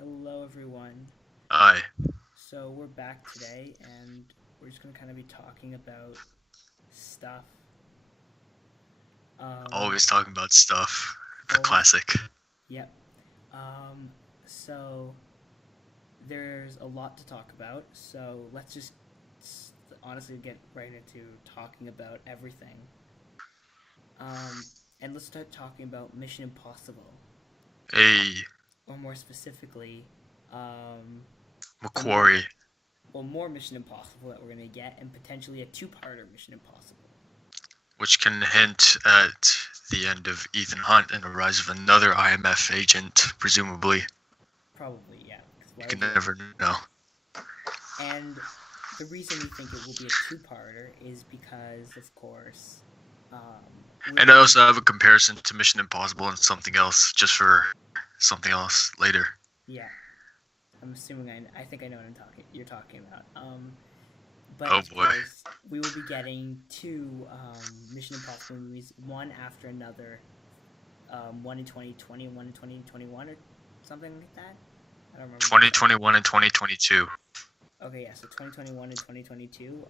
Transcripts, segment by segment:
Hello, everyone. Aye. So we're back today, and we're just gonna kind of be talking about stuff. Um, Always talking about stuff. The always, classic. yep. Um, so there's a lot to talk about. So let's just honestly get right into talking about everything. Um, and let's start talking about Mission Impossible, Hey, or more specifically, um, the mo- Macquarie. more Mission Impossible that we're gonna get, and potentially a two-parter Mission Impossible. Which can hint at the end of Ethan Hunt and the rise of another IMF agent, presumably. Probably, yeah. Because You why can would you? never know. And the reason we think it will be a two-parter is because, of course, we're And I getting. also have a comparison to Mission Impossible and something else, just for something else later. Yeah, I'm assuming I think I know what you're talking about. But Oh of boy. course, we will be getting two Mission Impossible movies, one after another. One in 2020 and one in 2021 or something like that. I don't remember the exact. 2021 and 2022. Okay, yeah, so 2021 and 2022.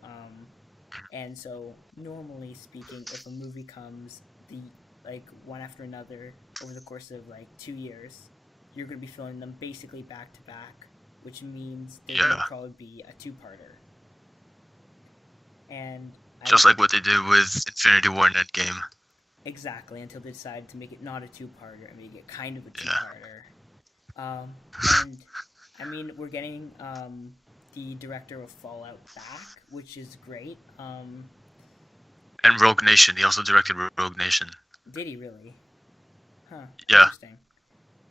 And so, normally speaking, if a movie comes the like one after another over the course of like 2 years, you're gonna be filming them basically back to back, which means they're gonna Yeah. probably be a two-parter. And I Just don't like what they did with Infinity War and Endgame. exactly until they decide to make it not a two-parter and make it kind of a Yeah. two-parter. And I mean, we're getting the director of Fallout back, which is great. And Rogue Nation. He also directed Rogue Nation. Did he really? Huh. Yeah. Interesting.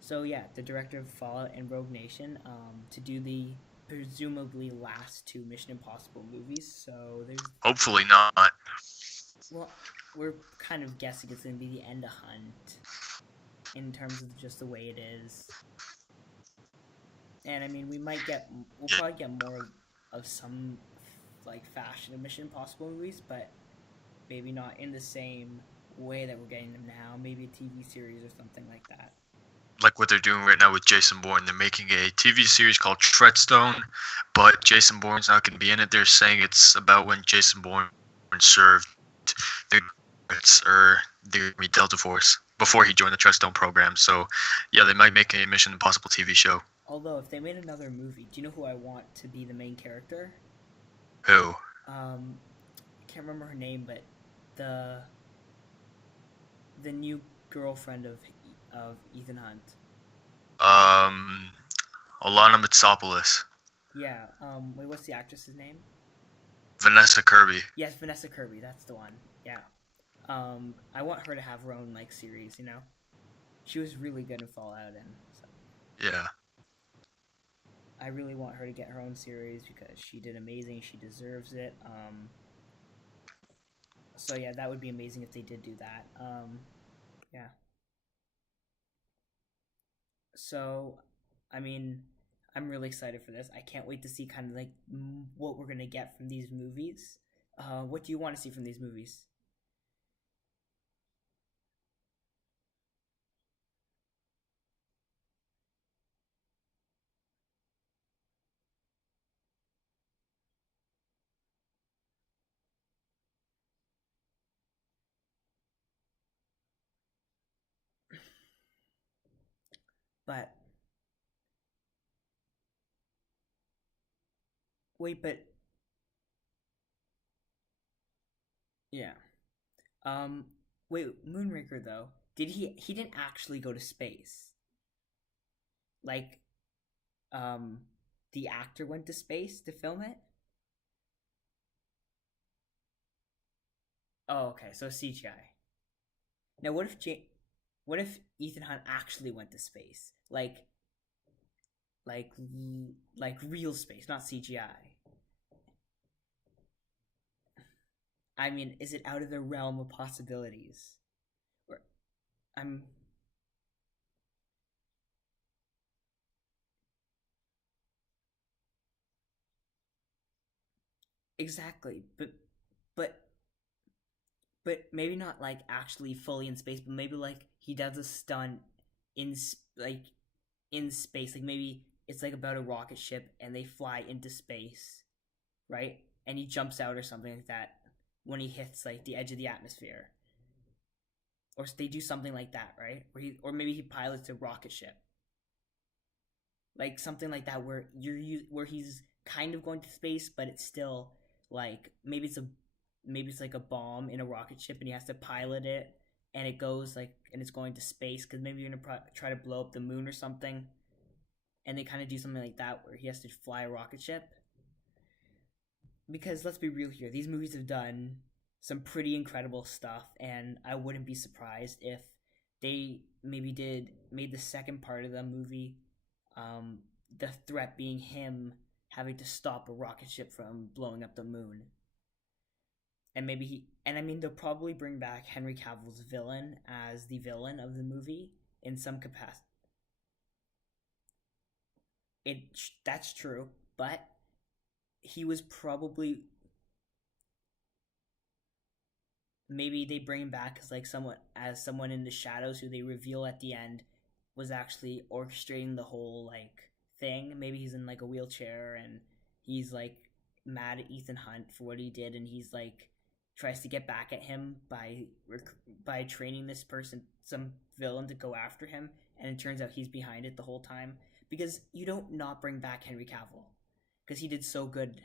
So yeah, the director of Fallout and Rogue Nation, to do the presumably last two Mission Impossible movies. So there's Hopefully not. well, we're kind of guessing it's gonna be the end of Hunt in terms of just the way it is. And I mean, we'll Yeah. probably get more of some like fashion of Mission Impossible movies, but maybe not in the same way that we're getting them now. Maybe a TV series or something like that. Like what they're doing right now with Jason Bourne. They're making a TV series called Treadstone, but Jason Bourne's not going to be in it. They're saying it's about when Jason Bourne served the or the Delta Force before he joined the Treadstone program. So, yeah, they might make a Mission Impossible TV show. Although, if they made another movie, do you know who I want to be the main character? Who? I can't remember her name, but the the new girlfriend of Ethan Hunt. Um, Alana Mitsopoulos, Yeah. Wait, what's the actress's name? Vanessa Kirby. Yes, Vanessa Kirby. That's the one. Yeah. I want her to have her own like series. She was really good in Fallout, and so Yeah. I really want her to get her own series because she did amazing. She deserves it. So yeah, that would be amazing if they did do that. Yeah. So, I mean, I'm really excited for this. I can't wait to see kind of like what we're gonna get from these movies. What do you want to see from these movies? But wait, but yeah. Um, wait, Moonraker though. Did he didn't actually go to space? Like, um, the actor went to space to film it. Oh, okay, so CGI. Now, what if Ethan Hunt actually went to space? Like, like real space, not CGI. I mean, is it out of the realm of possibilities? Or, I'm exactly, but but maybe not like actually fully in space, but maybe like he does a stunt in like in space. Like maybe it's like about a rocket ship and they fly into space, right? And he jumps out or something like that when he hits like the edge of the atmosphere, or they do something like that, right? Or maybe he pilots a rocket ship, like something like that, where he's kind of going to space, but it's still like maybe it's like a bomb in a rocket ship, and he has to pilot it, and it goes like and it's going to space because maybe you're gonna try to blow up the moon or something, and they kind of do something like that where he has to fly a rocket ship. Because let's be real here, these movies have done some pretty incredible stuff, and I wouldn't be surprised if they maybe did made the second part of the movie, um, the threat being him having to stop a rocket ship from blowing up the moon, and maybe he and I mean they'll probably bring back Henry Cavill's villain as the villain of the movie in some capacity. It That's true, but he was probably maybe they bring him back as like someone in the shadows who they reveal at the end was actually orchestrating the whole like thing. Maybe he's in like a wheelchair and he's like mad at Ethan Hunt for what he did, and he's like tries to get back at him by training this person, some villain, to go after him, and it turns out he's behind it the whole time. Because you don't not bring back Henry Cavill because he did so good.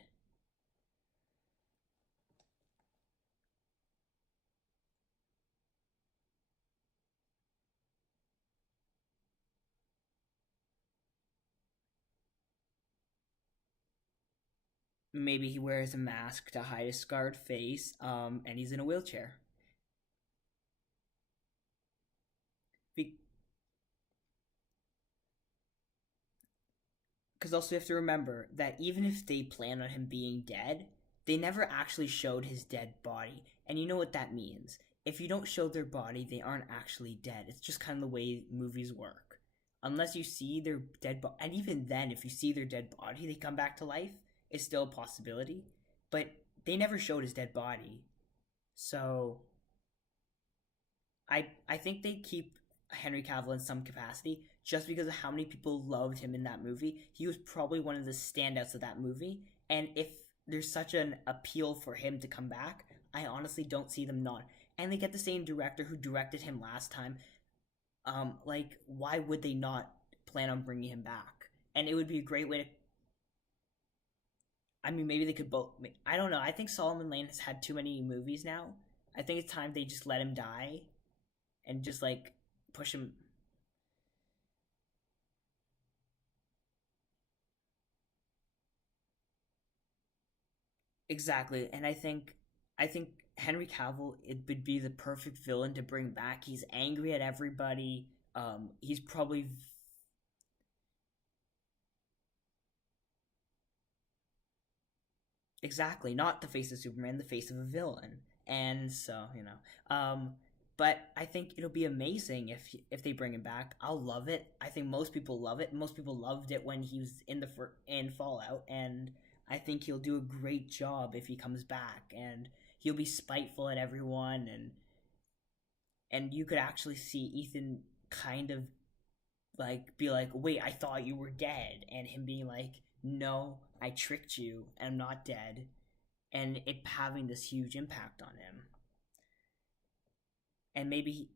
Maybe he wears a mask to hide his scarred face, and he's in a wheelchair. Be- Because also you have to remember that even if they plan on him being dead, they never actually showed his dead body. And you know what that means. If you don't show their body, they aren't actually dead. It's just kind of the way movies work. Unless you see their dead body, and even then, if you see their dead body, they come back to life, it's still a possibility. But they never showed his dead body. So I think they keep Henry Cavill in some capacity just because of how many people loved him in that movie. He was probably one of the standouts of that movie, and if there's such an appeal for him to come back, I honestly don't see them not. And they get the same director who directed him last time. Like why would they not plan on bringing him back? And it would be a great way to. I mean, maybe they could both. I don't know. I think Solomon Lane has had too many movies now. I think it's time they just let him die and just like push him. Exactly. And I think Henry Cavill, it would be the perfect villain to bring back. He's angry at everybody. He's probably exactly not the face of Superman, the face of a villain. And so, but I think it'll be amazing if they bring him back. I'll love it. I think most people love it. Most people loved it when he was in Fallout, and I think he'll do a great job if he comes back, and he'll be spiteful at everyone, and you could actually see Ethan kind of like be like, "Wait, I thought you were dead," and him being like, "No, I tricked you. I'm not dead," and it having this huge impact on him. And maybe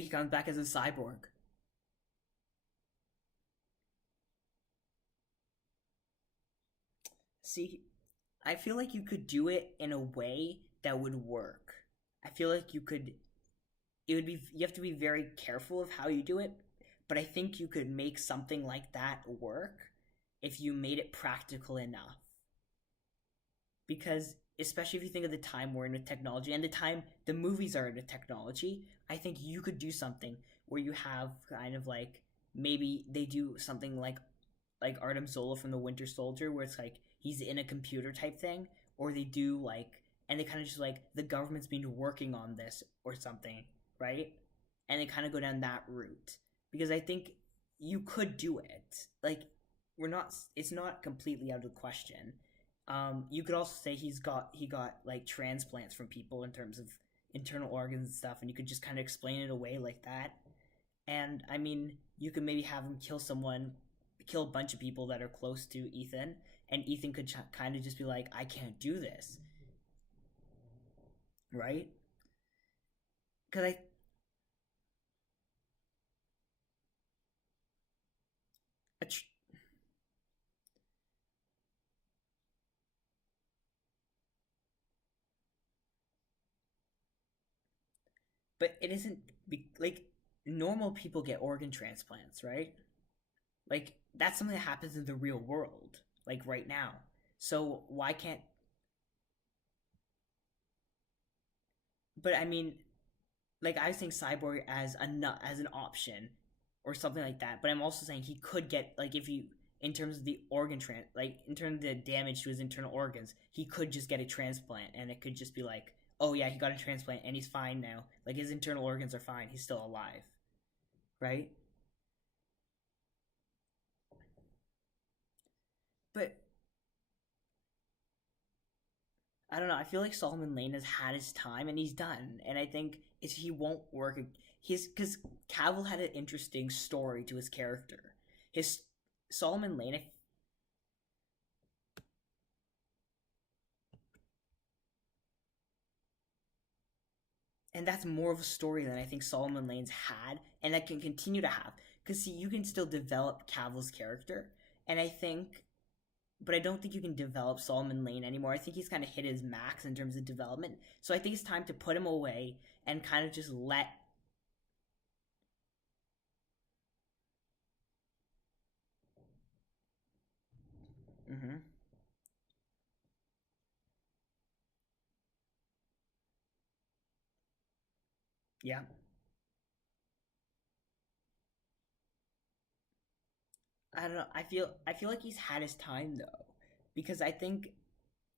he comes back as a cyborg. See, I feel like you could do it in a way that would work. I feel like it would be you have to be very careful of how you do it, but I think you could make something like that work if you made it practical enough. Because especially if you think of the time we're in with technology and the time the movies are into technology, I think you could do something where you have kind of like maybe they do something like Artem Zola from the Winter Soldier, where it's like he's in a computer type thing, or they do like, and they kind of just like the government's been working on this or something, right? And they kind of go down that route because I think you could do it. Like we're not, it's not completely out of the question. You could also say he got like transplants from people in terms of internal organs and stuff, and you could just kind of explain it away like that. And I mean, you could maybe have him kill someone, kill a bunch of people that are close to Ethan, and Ethan could kind of just be like, I can't do this, right? Because I, but it isn't like normal people get organ transplants, right? Like that's something that happens in the real world, like right now. So why can't? But I mean, like I was saying, cyborg as an option or something like that. But I'm also saying he could get like if you in terms of the organ like in terms of the damage to his internal organs, he could just get a transplant, and it could just be like, oh yeah, he got a transplant and he's fine now. Like his internal organs are fine. He's still alive, right? But I don't know. I feel like Solomon Lane has had his time and he's done. And I think it's he won't work. His because Cavill had an interesting story to his character. His Solomon Lane, and that's more of a story than I think Solomon Lane's had, and that can continue to have. Because see, you can still develop Cavill's character, and I think, but I don't think you can develop Solomon Lane anymore. I think he's kind of hit his max in terms of development. So I think it's time to put him away and kind of just let. Mm-hmm. Yeah, I don't know. I feel like he's had his time though, because I feel like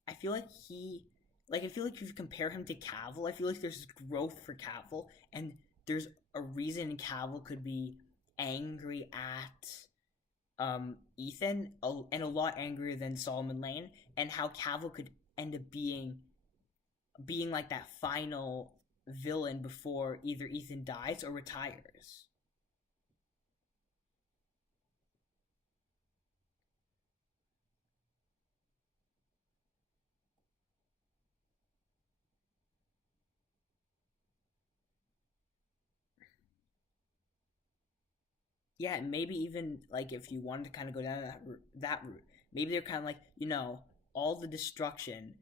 I feel like if you compare him to Cavill, I feel like there's growth for Cavill, and there's a reason Cavill could be angry at Ethan, and a lot angrier than Solomon Lane, and how Cavill could end up being like that final villain before either Ethan dies or retires. Yeah, maybe even like if you wanted to kind of go down that route, maybe they're kind of like all the destruction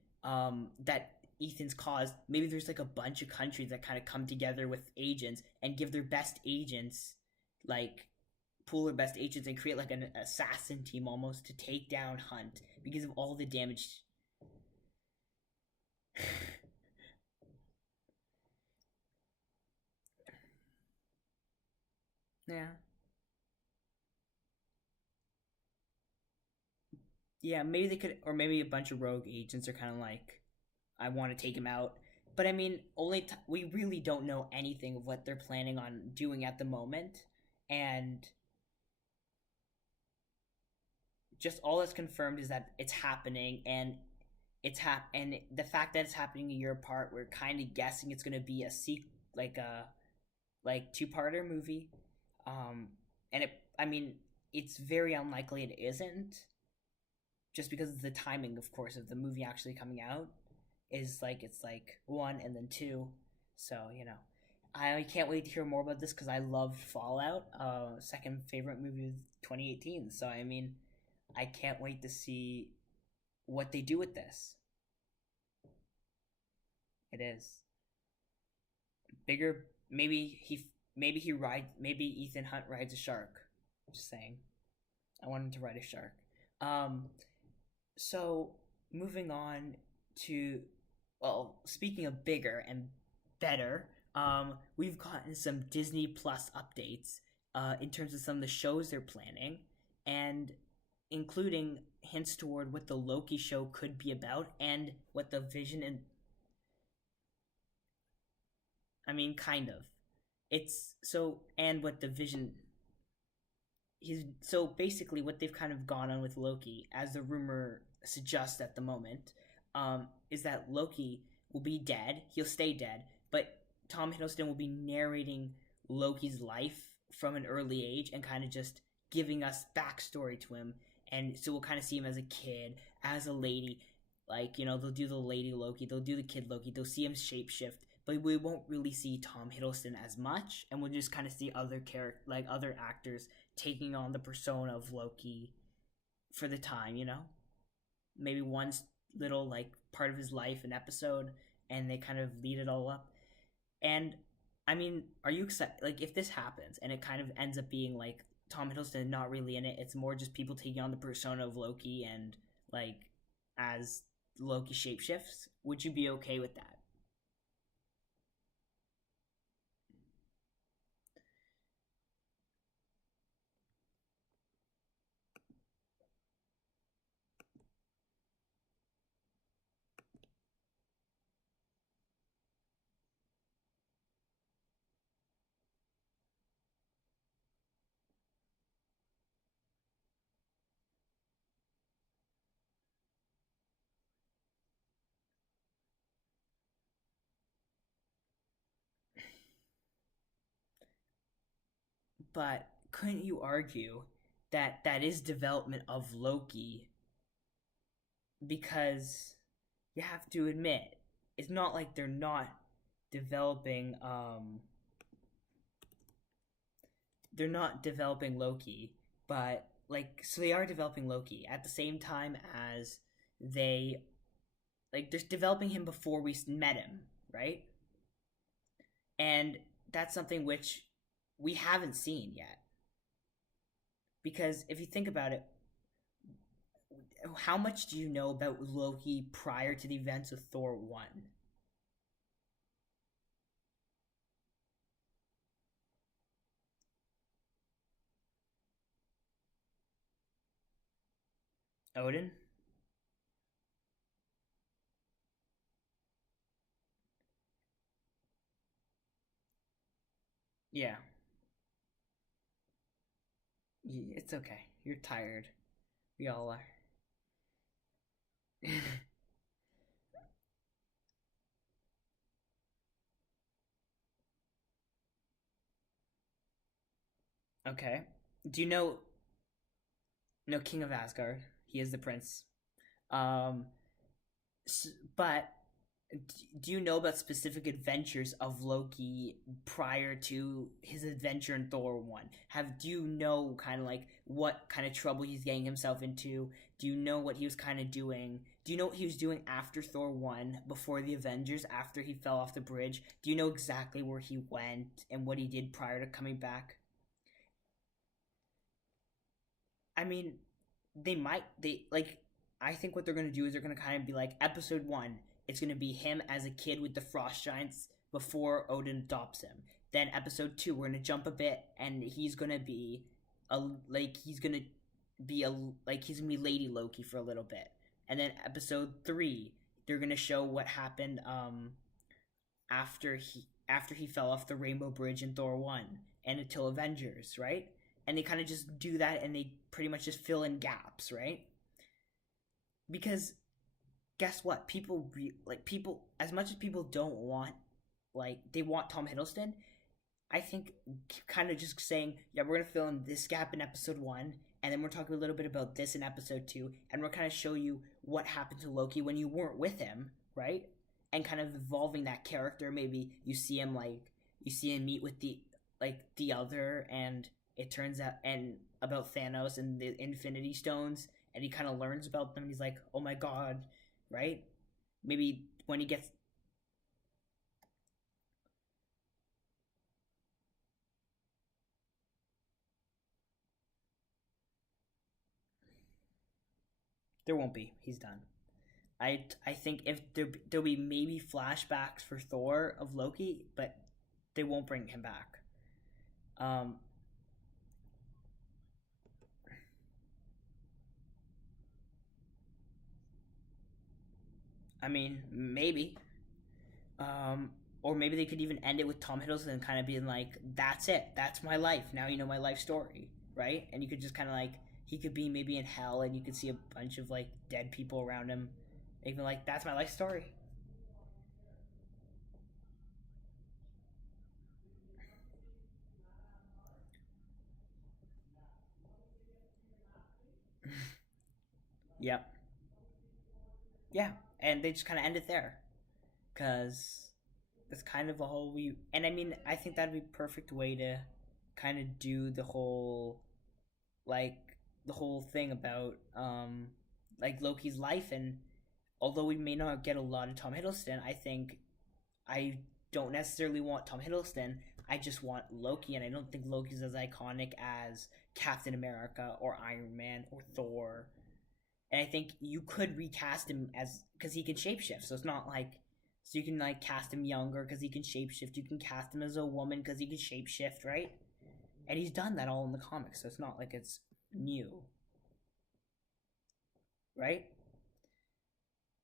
that Ethan's caused. Maybe there's like a bunch of countries that kind of come together with agents and give their best agents like pool their best agents and create like an assassin team almost to take down Hunt because of all the damage. Yeah, yeah. Maybe they could, or maybe a bunch of rogue agents are kind of like, I want to take him out. But I mean, we really don't know anything of what they're planning on doing at the moment, and just all that's confirmed is that it's happening, and and the fact that it's happening a year apart, we're kind of guessing it's going to be a like a two-parter movie, um, and I mean, it's very unlikely it isn't, just because of the timing, of course, of the movie actually coming out is like it's like one and then two. So I can't wait to hear more about this because I loved Fallout, second favorite movie of 2018. So I mean, I can't wait to see what they do with this. It is bigger. Maybe Ethan Hunt rides a shark. Just saying, I want him to ride a shark. Um, so moving on to, well, speaking of bigger and better, we've gotten some Disney Plus updates in terms of some of the shows they're planning, and including hints toward what the Loki show could be about and what the Vision and I mean, kind of. It's so and what the Vision he's so basically what they've kind of gone on with Loki, as the rumor suggests at the moment, is that Loki will be dead. He'll stay dead, but Tom Hiddleston will be narrating Loki's life from an early age and kind of just giving us backstory to him. And so we'll kind of see him as a kid, as a lady. Like, they'll do the lady Loki, they'll do the kid Loki, they'll see him shapeshift, but we won't really see Tom Hiddleston as much, and we'll just kind of see other actors taking on the persona of Loki for the time. Maybe one little part of his life, an episode, and they kind of lead it all up. And I mean, are you excited? Like, if this happens and it kind of ends up being like Tom Hiddleston not really in it, it's more just people taking on the persona of Loki and as Loki shapeshifts, would you be okay with that? But couldn't you argue that that is development of Loki, because you have to admit it's not like developing they're not developing Loki, but so they are developing Loki at the same time as they they're developing him before we met him, right? And that's something which we haven't seen yet. Because if you think about it, how much do you know about Loki prior to the events of Thor 1? Odin? Yeah. It's okay. You're tired. We all are. Okay. Do you know no King of Asgard? He is the prince. Um but do you know about specific adventures of Loki prior to his adventure in Thor 1? Do you know kind of what kind of trouble he's getting himself into? Do you know what he was kind of doing? Do you know what he was doing after Thor 1, before the Avengers, after he fell off the bridge? Do you know exactly where he went and what he did prior to coming back? I mean, I think what they're going to do is they're going to kind of be like episode 1, it's going to be him as a kid with the frost giants before Odin adopts him. Then episode 2, we're going to jump a bit and he's going to be he's going to be he's going to be Lady Loki for a little bit. And then episode 3, they're going to show what happened after he fell off the Rainbow Bridge in Thor 1 and until Avengers, right? And they kind of just do that and they pretty much just fill in gaps, right? Because guess what? People, as much as people don't want, they want Tom Hiddleston, I think kind of just saying, yeah, we're going to fill in this gap in episode 1, and then we're talking a little bit about this in episode 2, and we're kind of show you what happened to Loki when you weren't with him, right? And kind of evolving that character. Maybe you see him meet with the other, and it turns out, and about Thanos and the Infinity Stones, and he kind of learns about them, and he's like, oh my god, right? Maybe when he gets... There won't be. He's done. I think if there'll be maybe flashbacks for Thor of Loki, but they won't bring him back. Um, I mean, maybe. Or maybe they could even end it with Tom Hiddleston and kind of being like, "That's it. That's my life. Now you know my life story, right?" And you could just kind of he could be maybe in hell, and you could see a bunch of dead people around him, even "That's my life story." Yep. Yeah, and they just kind of end it there because that's kind of all we. And I mean, I think that'd be a perfect way to kind of do like the whole thing about like Loki's life. And although we may not get a lot of Tom Hiddleston, I think I don't necessarily want Tom Hiddleston. I just want Loki, and I don't think Loki's as iconic as Captain America or Iron Man or Thor. And I think you could recast him as because he can shapeshift. So it's not like so you can like cast him younger because he can shapeshift. You can cast him as a woman because he can shapeshift, right? And he's done that all in the comics, so it's not like it's new, right?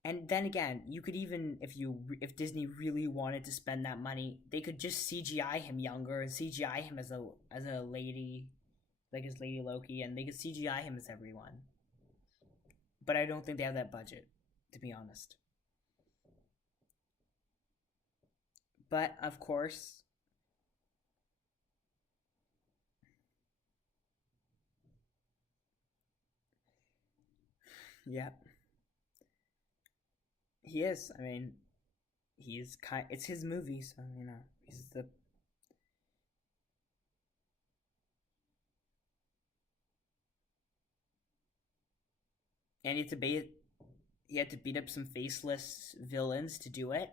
And then again, you could even if Disney really wanted to spend that money, they could just CGI him younger and CGI him as a lady, like as Lady Loki, and they could CGI him as everyone. But I don't think they have that budget, to be honest. But of course, yeah, he is. I mean, he's kind. It's his movie, so he's the. And he had to beat up some faceless villains to do it.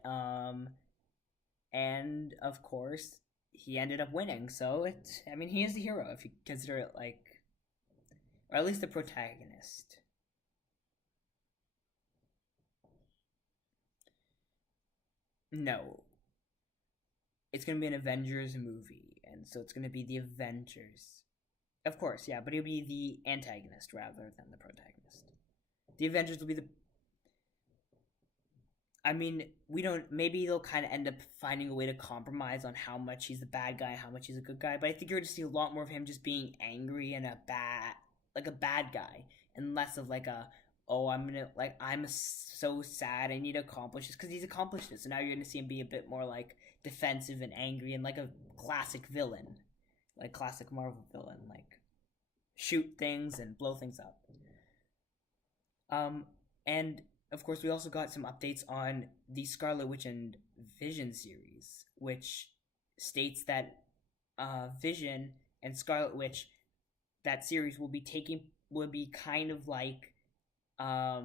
And of course, he ended up winning. So I mean, he is the hero if you consider it like, or at least the protagonist. No, it's gonna be an Avengers movie, and so it's gonna be the Avengers. Of course, yeah, but he'll be the antagonist rather than the protagonist. The Avengers will be the. I mean, we don't. Maybe they'll kind of end up finding a way to compromise on how much he's the bad guy, how much he's a good guy. But I think you're going to see a lot more of him just being angry and like a bad guy, and less of like a, oh, I'm so sad, I need to accomplish this because he's accomplished it. So now you're going to see him be a bit more like defensive and angry and like a classic villain, like classic Marvel villain, like shoot things and blow things up. Um, and of course, we also got some updates on the Scarlet Witch and Vision series, which states that Vision and Scarlet Witch, that series will be kind of like now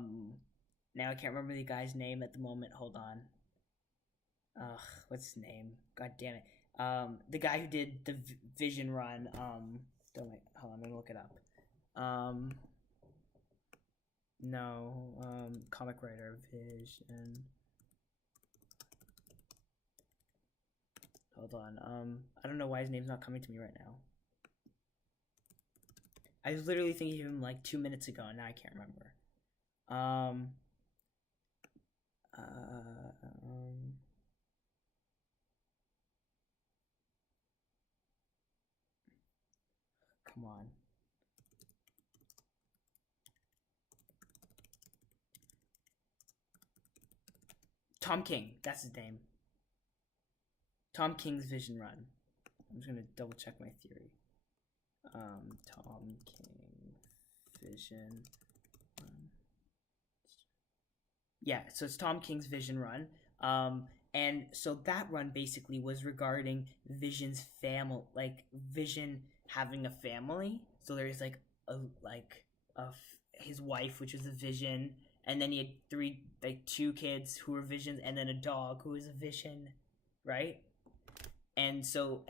I can't remember the guy's name at the moment. Hold on. Ugh, what's his name? God damn it. The guy who did the Vision run. Don't wait. Hold on, I'm gonna look it up. No, comic writer Vision. Hold on. I don't know why his name's not coming to me right now. I was literally thinking of him like 2 minutes ago, and now I can't remember. Um. Come on. Tom King. That's his name. Tom King's Vision Run. I'm just gonna double check my theory. Tom King Vision Run. Yeah, so it's Tom King's Vision Run. And so that run basically was regarding Vision's family, like Vision having a family. So there's a his wife, which was a Vision, and then he had two kids who were Visions, and then a dog who was a Vision, right? And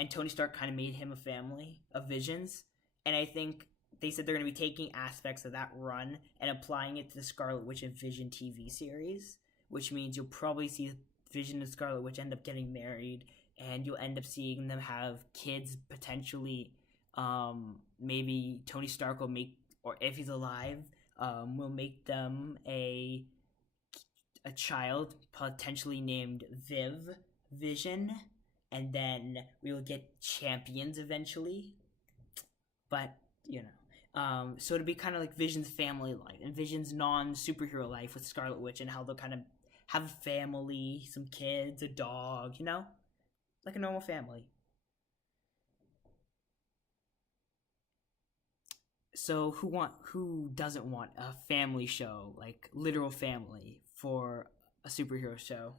Tony Stark kind of made him a family of Visions, and I think they said they're going to be taking aspects of that run and applying it to the Scarlet Witch and Vision TV series, which means you'll probably see Vision and Scarlet Witch end up getting married, and you'll end up seeing them have kids potentially. Maybe Tony Stark will make, or if he's alive, will make them a child potentially named Vision, and then we will get champions eventually. But so it'd be kind of like Vision's family life and Vision's non-superhero life with Scarlet Witch, and how they'll kind of have a family, some kids, a dog, like a normal family. So who doesn't want a family show, like literal family for a superhero show?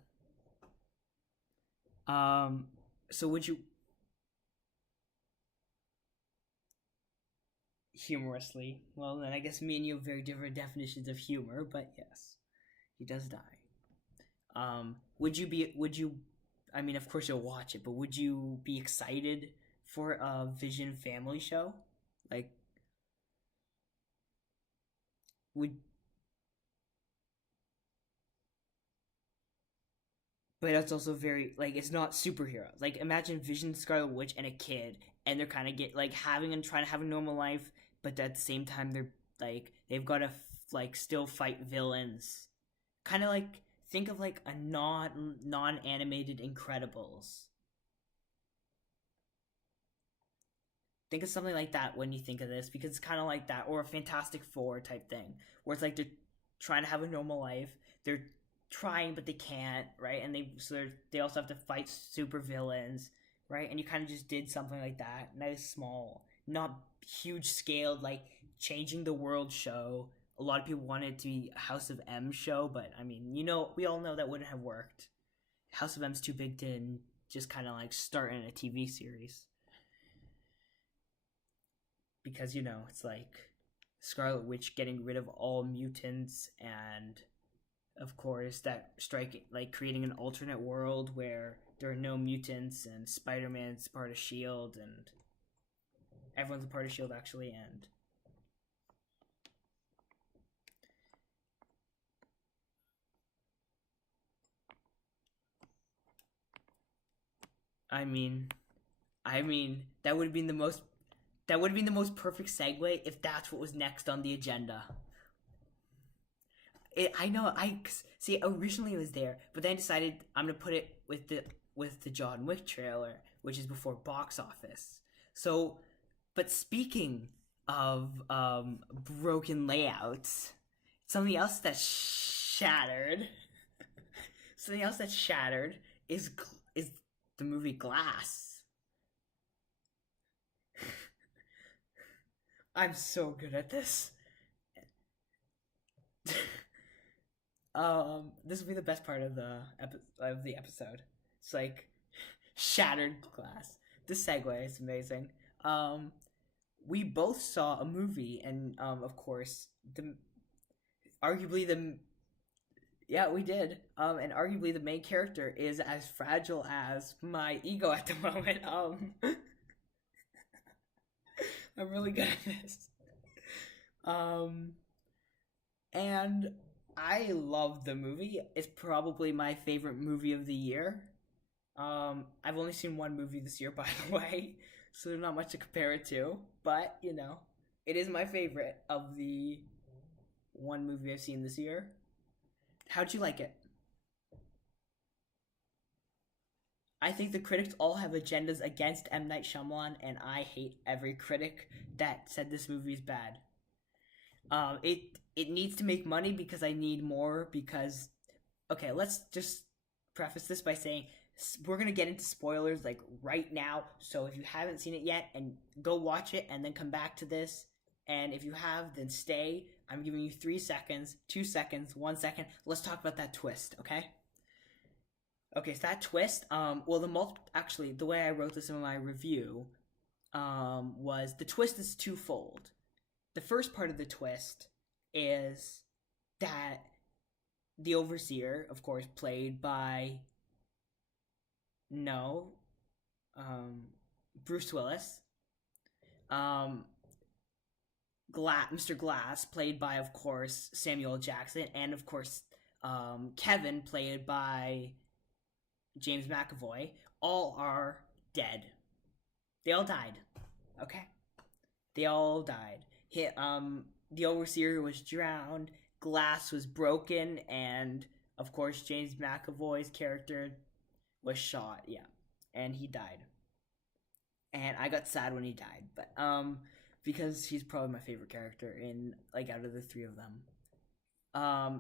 Um, so would you humorously? Well, then I guess me and you have very different definitions of humor, but yes, he does die. Would you be? Would you? I mean, of course you'll watch it, but would you be excited for a Vision family show? Like, would but it's also very like it's not superheroes. Like imagine Vision, Scarlet Witch, and a kid, and they're kind of get like having and trying to have a normal life, but at the same time they're like they've got to like still fight villains. Kind of like think of like a non animated Incredibles. Think of something like that when you think of this because it's kind of like that or a Fantastic Four type thing where it's like they're trying to have a normal life. They're trying but they can't, right? And they also have to fight super villains, right? And you kind of just did something like that, nice small, not huge scaled, like changing the world show. A lot of people wanted it to be a House of M show, but I mean, we all know that wouldn't have worked. House of M's too big to just kind of like start in a TV series because it's like Scarlet Witch getting rid of all mutants and of course that striking like creating an alternate world where there are no mutants and Spider-Man's part of Shield and everyone's a part of Shield actually and I mean that would have been the most perfect segue if that's what was next on the agenda. I know. I see. Originally, it was there, but then I decided I'm gonna put it with the John Wick trailer, which is before box office. So, but speaking of broken layouts, something else that shattered. Something else that shattered is the movie Glass. I'm so good at this. This will be the best part of the episode. It's like shattered glass. This segue is amazing. Um, we both saw a movie, and of course, the arguably the yeah we did. And arguably the main character is as fragile as my ego at the moment. I'm really good at this. Um, and I love the movie. It's probably my favorite movie of the year. I've only seen one movie this year, by the way, so there's not much to compare it to. But it is my favorite of the one movie I've seen this year. How'd you like it? I think the critics all have agendas against M. Night Shyamalan, and I hate every critic that said this movie is bad. It needs to make money because I need more. Because okay, let's just preface this by saying we're gonna get into spoilers like right now. So if you haven't seen it yet, and go watch it, and then come back to this. And if you have, then stay. I'm giving you 3 seconds, 2 seconds, 1 second. Let's talk about that twist, okay? Okay, so that twist. Well, actually the way I wrote this in my review, was the twist is twofold. The first part of the twist is that the overseer, of course, played by no, Bruce Willis, um, Mr. Glass, played by, of course, Samuel Jackson, and of course, Kevin, played by James McAvoy, all are dead. They all died. Okay, they all died. The overseer was drowned. Glass was broken, and of course, James McAvoy's character was shot. Yeah, and he died. And I got sad when he died, but because he's probably my favorite character in like out of the three of them.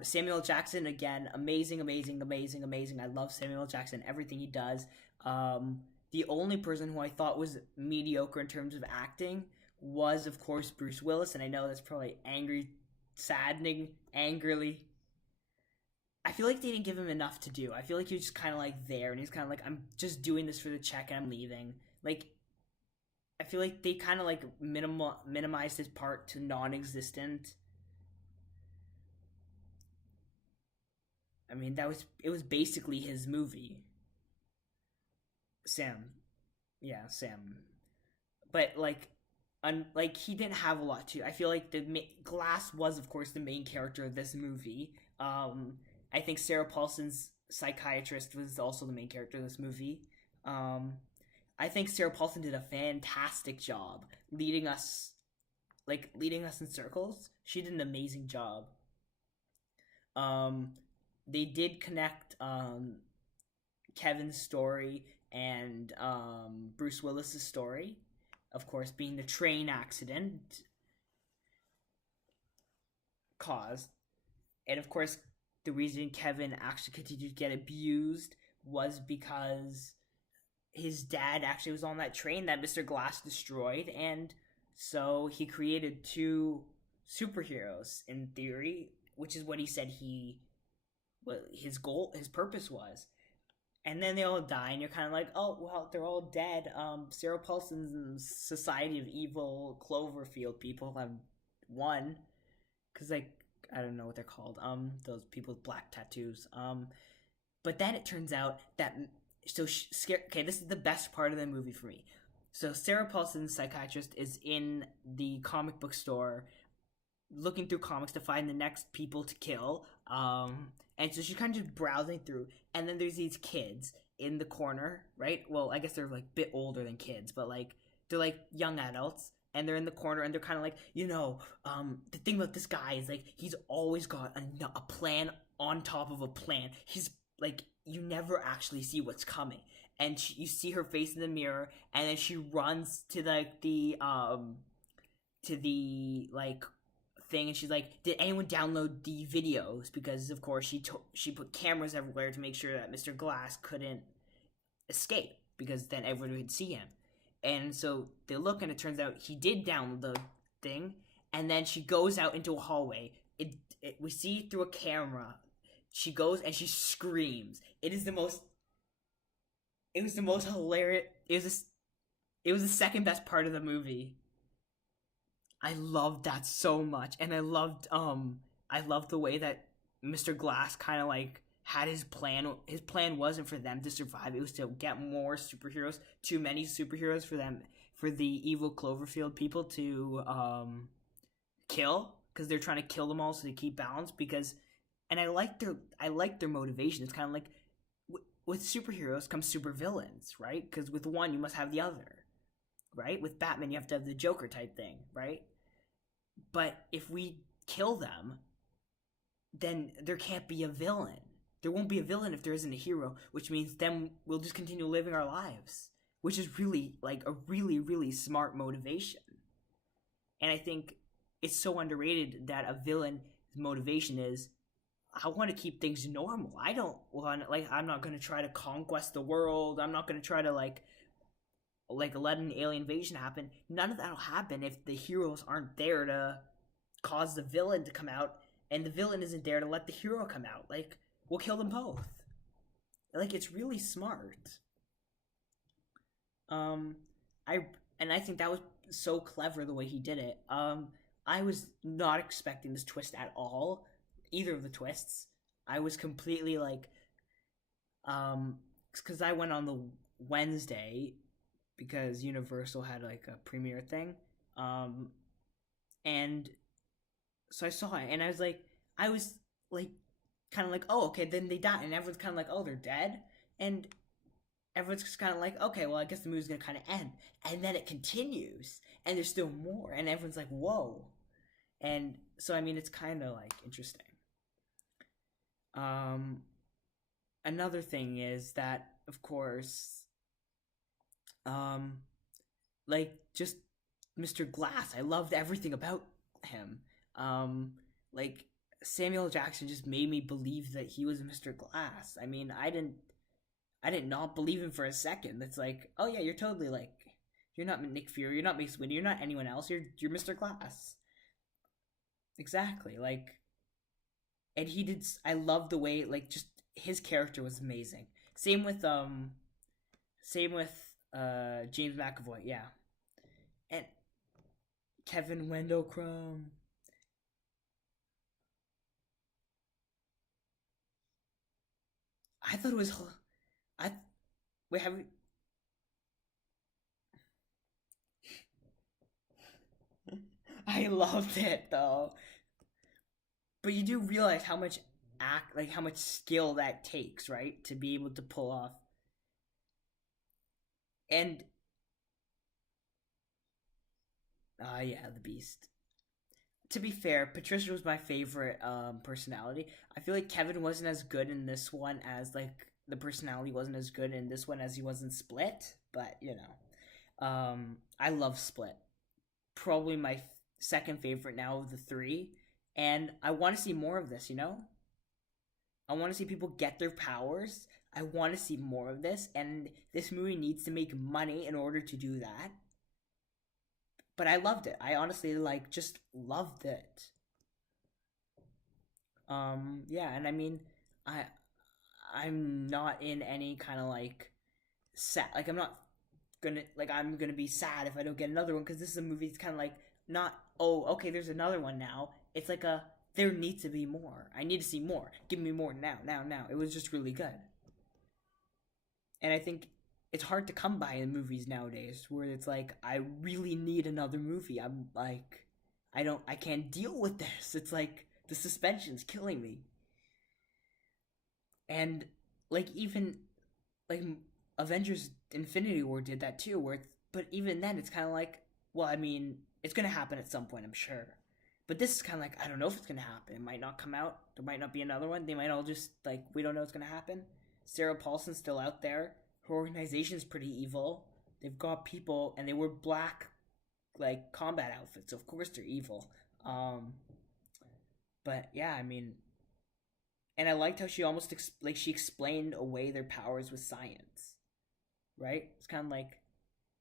Samuel Jackson again, amazing, amazing, amazing, amazing. I love Samuel Jackson, everything he does. The only person who I thought was mediocre in terms of acting was, of course, Bruce Willis, and I know that's probably angrily. I feel like they didn't give him enough to do. I feel like he was just kind of like there, and he's kind of like, I'm just doing this for the check, and I'm leaving. Like, I feel like they kind of like minimized his part to non-existent. I mean, it was basically his movie. Sam, yeah, Sam. But like he didn't have a lot to. I feel like Glass was, of course, the main character of this movie. I think Sarah Paulson's psychiatrist was also the main character of this movie. Um, I think Sarah Paulson did a fantastic job leading us in circles. She did an amazing job. Um, they did connect Kevin's story and Bruce Willis's story, of course, being the train accident caused, and of course, the reason Kevin actually continued to get abused was because his dad actually was on that train that Mr. Glass destroyed, and so he created two superheroes in theory, which is what he said what his purpose was. And then they all die, and you're kind of like, oh well, they're all dead. Sarah Paulson's Society of Evil Cloverfield people have won, because like I don't know what they're called. Those people with black tattoos. But then it turns out that okay, this is the best part of the movie for me. So Sarah Paulson's psychiatrist is in the comic book store looking through comics to find the next people to kill. And so she's kind of just browsing through, and then there's these kids in the corner, right? Well, I guess they're like a bit older than kids, but like they're like young adults, and they're in the corner, and they're kind of like, the thing about this guy is like he's always got a plan on top of a plan. He's like, you never actually see what's coming, and you see her face in the mirror, and then she runs to the like thing, and she's like, did anyone download the videos? Because of course she put cameras everywhere to make sure that Mr. Glass couldn't escape, because then everyone would see him. And so they look, and it turns out he did download the thing, and then she goes out into a hallway. We see through a camera, she goes and she screams. It was the most hilarious. It was the second best part of the movie. I loved that so much, and I loved the way that Mr. Glass kind of like had his plan. His plan wasn't for them to survive; it was to get more superheroes, too many superheroes for the evil Cloverfield people to kill, because they're trying to kill them all so they keep balance. And I like their motivation. It's kind of like with superheroes comes supervillains, right? Because with one you must have the other, right? With Batman you have to have the Joker type thing, right? But if we kill them, then there can't be a villain. There won't be a villain if there isn't a hero, which means then we'll just continue living our lives, which is really like a really, really smart motivation. And I think it's so underrated that a villain's motivation is, I want to keep things normal. I don't want, like, I'm not going to try to conquest the world. I'm not going to try to like let an alien invasion happen. None of that'll happen if the heroes aren't there to cause the villain to come out, and the villain isn't there to let the hero come out. Like, we'll kill them both. Like, it's really smart. I think that was so clever the way he did it. I was not expecting this twist at all. Either of the twists. I was completely like, because I went on the Wednesday because Universal had like a premiere thing, and so I saw it, and I was like, kind of like, oh, okay, then they die, and everyone's kind of like, oh, they're dead, and everyone's just kind of like, okay, well, I guess the movie's gonna kind of end, and then it continues, and there's still more, and everyone's like, whoa, and so I mean, it's kind of like interesting. Another thing is that, of course, like, just Mr. Glass, I loved everything about him. Like, Samuel Jackson just made me believe that he was Mr. Glass. I mean, I did not believe him for a second. It's like, oh yeah, you're totally like You're not Nick Fury. You're not Mace Windu. You're not anyone else. You're Mr. Glass. Exactly. Like, and he did. I love the way like just his character was amazing. Same with same with James McAvoy. Yeah, and Kevin Wendell Crumb. I thought it was. I wait. Have we, I loved it though. But you do realize how much how much skill that takes, right, to be able to pull off. And yeah, the Beast. To be fair, Patricia was my favorite personality. I feel like Kevin wasn't as good in this one as like the personality wasn't as good in this one as he was in Split. But I love Split. Probably my second favorite now of the three, and I want to see more of this. I want to see people get their powers. I want to see more of this, and this movie needs to make money in order to do that. But I loved it. I honestly like just loved it. Yeah, and I mean, I I'm not in any kind of like sad. Like I'm gonna be sad if I don't get another one because this is a movie. It's kind of like not oh okay, there's another one now. It's like a there needs to be more. I need to see more. Give me more now, now, now. It was just really good, and I think it's hard to come by in movies nowadays where it's like I really need another movie. I'm like I can't deal with this. It's like the suspension's killing me, and like even like Avengers Infinity War did that too. But even then, it's kind of like, well, I mean, it's gonna happen at some point, I'm sure. But this is kind of like I don't know if it's gonna happen. It might not come out. There might not be another one. They might all just like we don't know what's gonna happen. Sarah Paulson's still out there. Her organization's pretty evil. They've got people, and they wear black like combat outfits. So of course they're evil. Um, but yeah, I mean, and I liked how she almost like she explained away their powers with science, right? It's kind of like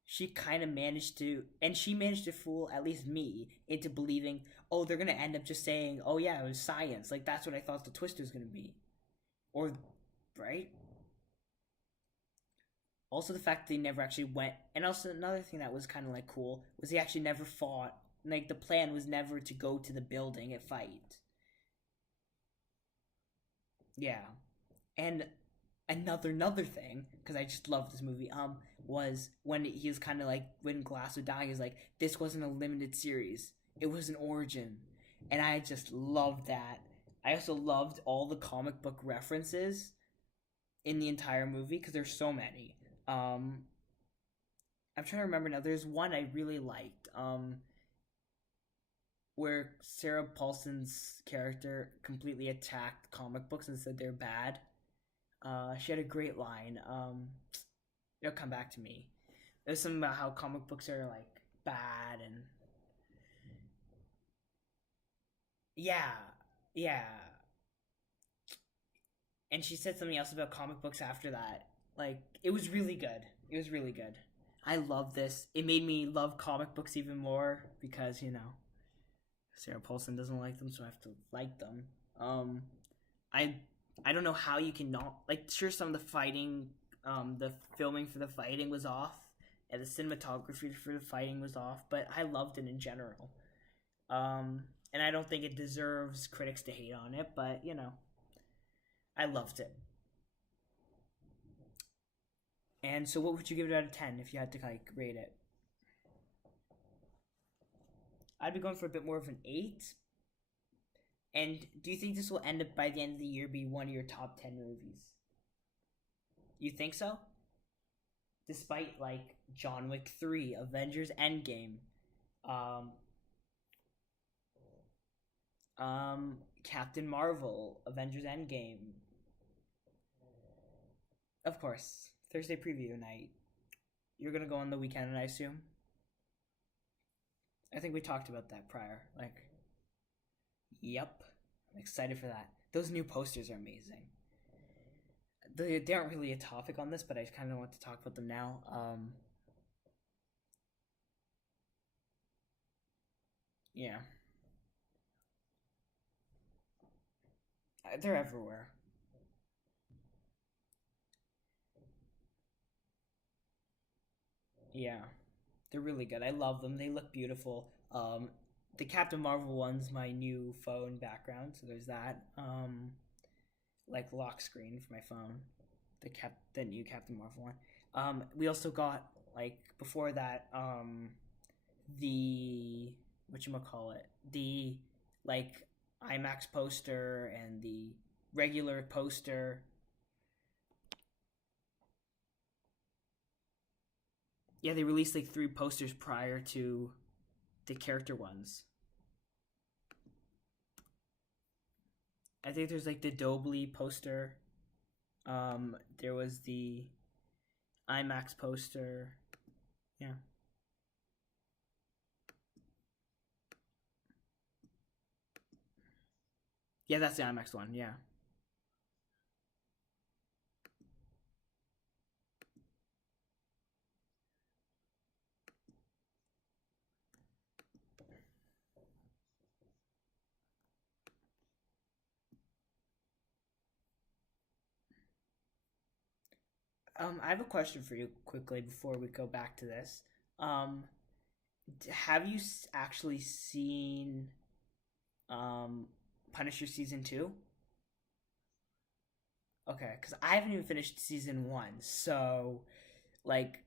she kind of managed to, and she managed to fool at least me into believing, oh, they're gonna end up just saying, oh yeah, it was science. Like that's what I thought the twist was gonna be, or right? Also, the fact that they never actually went, and also another thing that was kind of like cool was they actually never fought. Like the plan was never to go to the building and fight. Yeah, and another thing because I just love this movie. Was when he was kind of like when Glass was dying. He's like, this wasn't a limited series; it was an origin, and I just loved that. I also loved all the comic book references in the entire movie because there's so many. Um, I'm trying to remember now. There's one I really liked. Where Sarah Paulson's character completely attacked comic books and said they're bad. She had a great line. It'll come back to me. There's something about how comic books are like bad and yeah, yeah. And she said something else about comic books after that. Like it was really good. It was really good. I love this. It made me love comic books even more because Sarah Paulson doesn't like them, so I have to like them. Um, I I don't know how you can not like. Sure, some of the filming for the fighting was off, and the cinematography for the fighting was off, but I loved it in general. And I don't think it deserves critics to hate on it, but I loved it. And so, what would you give it out of 10 if you had to like rate it? I'd be going for a bit more of an 8. And do you think this will end up by the end of the year be one of your top 10 movies? You think so? Despite like John Wick 3, Avengers Endgame, um, Captain Marvel, Avengers Endgame. Of course, Thursday preview night. You're gonna go on the weekend, I assume. I think we talked about that prior. Like, yep, I'm excited for that. Those new posters are amazing. They aren't really a topic on this, but I kind of want to talk about them now. Yeah, they're everywhere. Yeah, they're really good. I love them. They look beautiful. The Captain Marvel one's my new phone background, so there's that. Like lock screen for my phone. The new Captain Marvel one. We also got like before that the what you call it, the like IMAX poster and the regular poster. Yeah, they released like three posters prior to the character ones. I think there's like the Dobley poster. There was the IMAX poster. Yeah. Yeah, that's the IMAX one. Yeah. I have a question for you quickly before we go back to this. Um, have you actually seen um, Punisher season two? Okay, because I haven't even finished season one, so like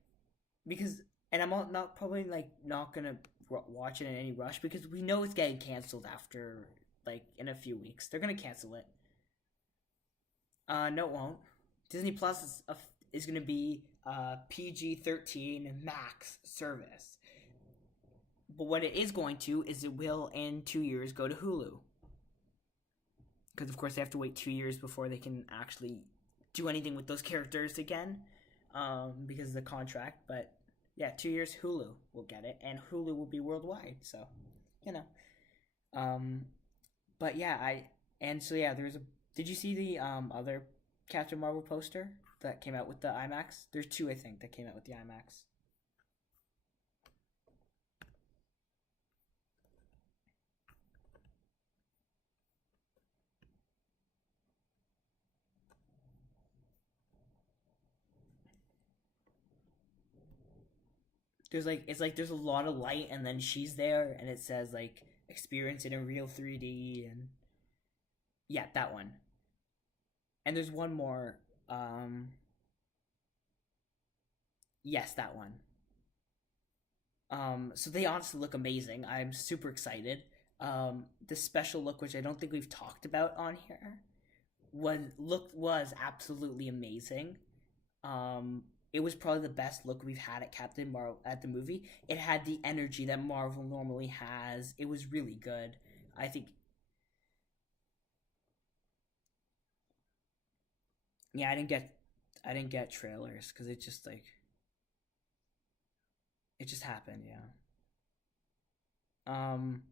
because and I'm not probably like not gonna watch it in any rush because we know it's getting canceled after like in a few weeks. They're gonna cancel it. No, it won't. Disney Plus is gonna be PG-13 max service, but what it is going to is it will in 2 years go to Hulu because of course they have to wait 2 years before they can actually do anything with those characters again because of the contract. But yeah, 2 years Hulu will get it, and Hulu will be worldwide. So you know, um, but yeah, I and so yeah, there's a. Did you see the other Captain Marvel poster that came out with the IMAX? There's two, I think, that came out with the IMAX. There's like it's like there's a lot of light, and then she's there, and it says like experience it in real 3D, and yeah, that one. And there's one more. Yes, that one. So they honestly look amazing. I'm super excited. The special look, which I don't think we've talked about on here, was absolutely amazing. It was probably the best look we've had at Captain Marvel at the movie. It had the energy that Marvel normally has. It was really good. I think. Yeah, I didn't get trailers because it just like it just happened. Yeah. Um,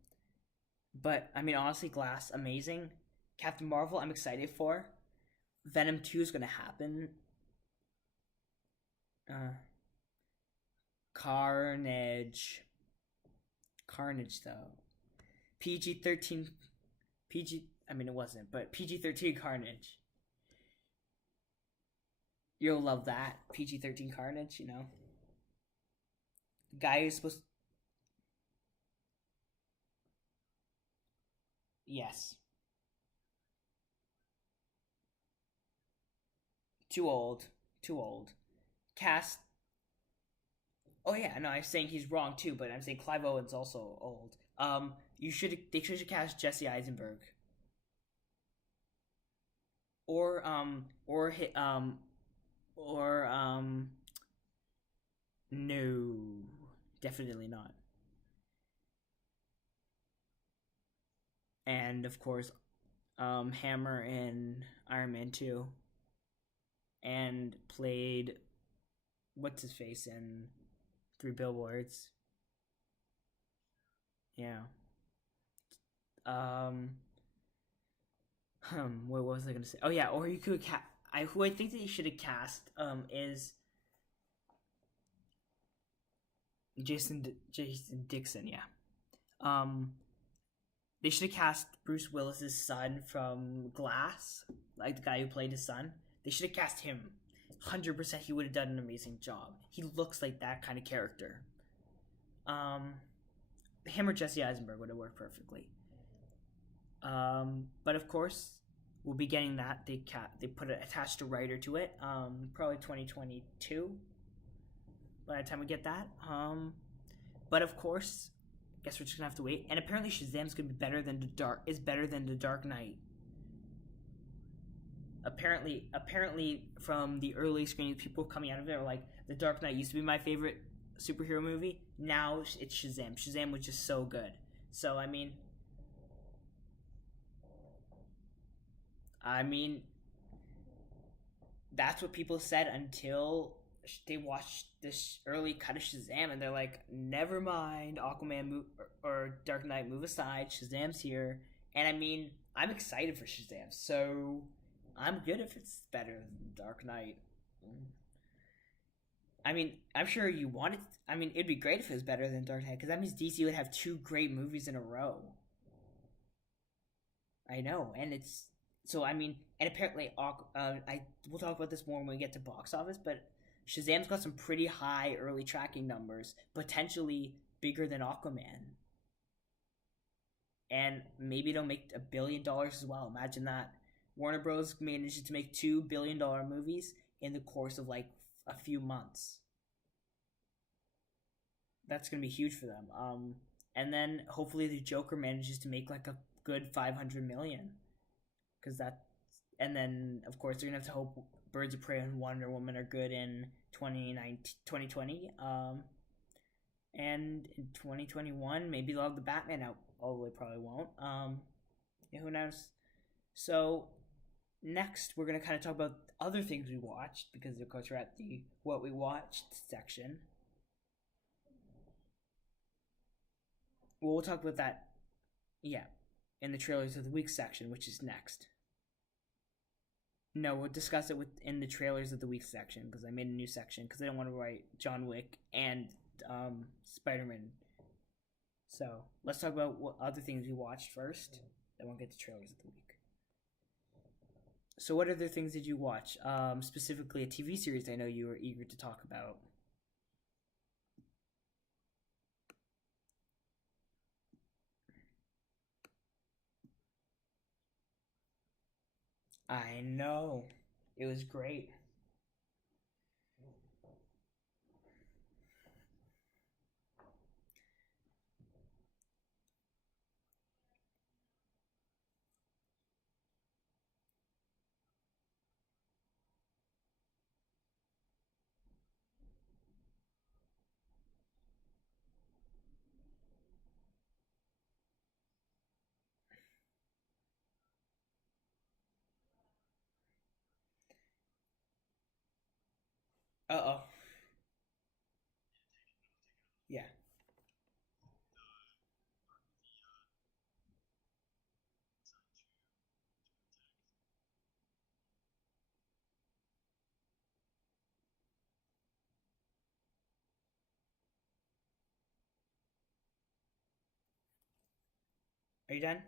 but I mean, honestly, Glass amazing. Captain Marvel, I'm excited for. Venom 2 is gonna happen. Uh, Carnage. Carnage though. PG-13. PG. I mean, it wasn't, but PG-13 Carnage. You'll love that PG-13 Carnage. Guy who's supposed. Yes. Too old. Too old. Cast. Oh yeah, no, I'm saying he's wrong too, but I'm saying Clive Owen's also old. They should cast Jesse Eisenberg or hit or no, definitely not. And of course, Hammer in Iron Man 2 and played what's his face in Three Billboards. Yeah. Um. What was I gonna say? Oh yeah. Or you could who I think that you should have cast is Jason Dixon. Yeah. Um. They should have cast Bruce Willis's son from Glass, like the guy who played his son. They should have cast him. 100% he would have done an amazing job. He looks like that kind of character. Um, him or Jesse Eisenberg would have worked perfectly. But of course, we'll be getting that. They put it attached a writer to it. Probably 2022. By the time we get that. But of course, guess we're just gonna have to wait. And apparently, Shazam's gonna be better than the Dark Knight. Apparently, from the early screenings, people coming out of it are like, the Dark Knight used to be my favorite superhero movie. Now it's Shazam. Shazam was just so good. So I mean, that's what people said until they watched this early cut of Shazam, and they're like, "Never mind, Aquaman or Dark Knight, move aside. Shazam's here." And I mean, I'm excited for Shazam, so I'm good if it's better than Dark Knight. I mean, I'm sure you want it. I mean, it'd be great if it was better than Dark Knight, because that means DC would have two great movies in a row. I know, and it's so. I mean, and apparently, we'll talk about this more when we get to box office. But Shazam's got some pretty high early tracking numbers, potentially bigger than Aquaman, and maybe it'll make $1 billion as well. Imagine that. Warner Bros. Manages to make $2 billion movies in the course of like a few months. That's gonna be huge for them. And then hopefully the Joker manages to make like a good 500 million, because that, and then of course they're gonna have to hope Birds of Prey and Wonder Woman are good in 2020. And in 2021 maybe they'll have the Batman out, although they probably won't. Yeah, who knows. So next we're gonna kind of talk about other things we watched, because of course we're at the what we watched section. Well, we'll talk about that, yeah, in the trailers of the week section, which is next. No, we'll discuss it in the trailers of the week section, because I made a new section because I don't want to write John Wick and Spider-Man. So let's talk about what other things we watched first. Then we'll get to trailers of the week. So what other things did you watch? Specifically a TV series I know you were eager to talk about. I know. It was great. Uh-oh. Yeah. Are you done?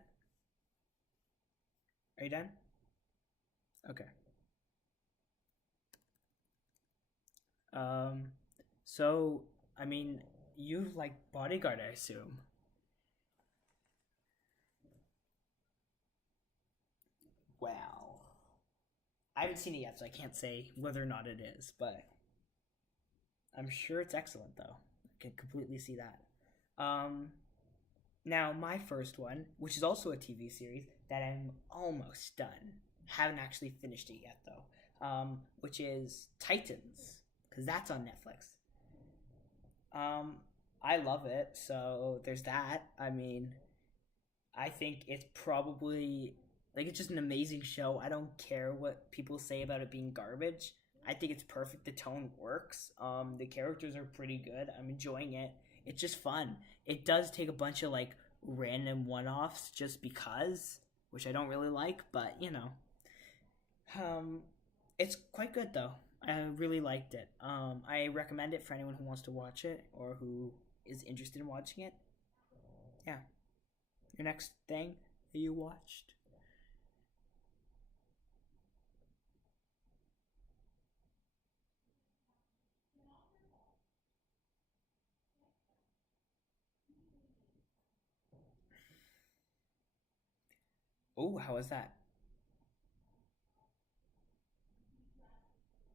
Are you done? Okay. Um, so, I mean, you like Bodyguard, I assume. Well, I haven't seen it yet, so I can't say whether or not it is, but I'm sure it's excellent, though. I can completely see that. Um, Now, my first one, which is also a TV series that I'm almost done, haven't actually finished it yet, though, which is Titans, because that's on Netflix. Um, I love it, so there's that. I mean, I think it's probably like it's just an amazing show. I don't care what people say about it being garbage. I think it's perfect. The tone works. The characters are pretty good. I'm enjoying it. It's just fun. It does take a bunch of like random one-offs just because, which I don't really like, but um, it's quite good though. I really liked it. I recommend it for anyone who wants to watch it or who is interested in watching it. Yeah. Your next thing that you watched? Oh, how was that?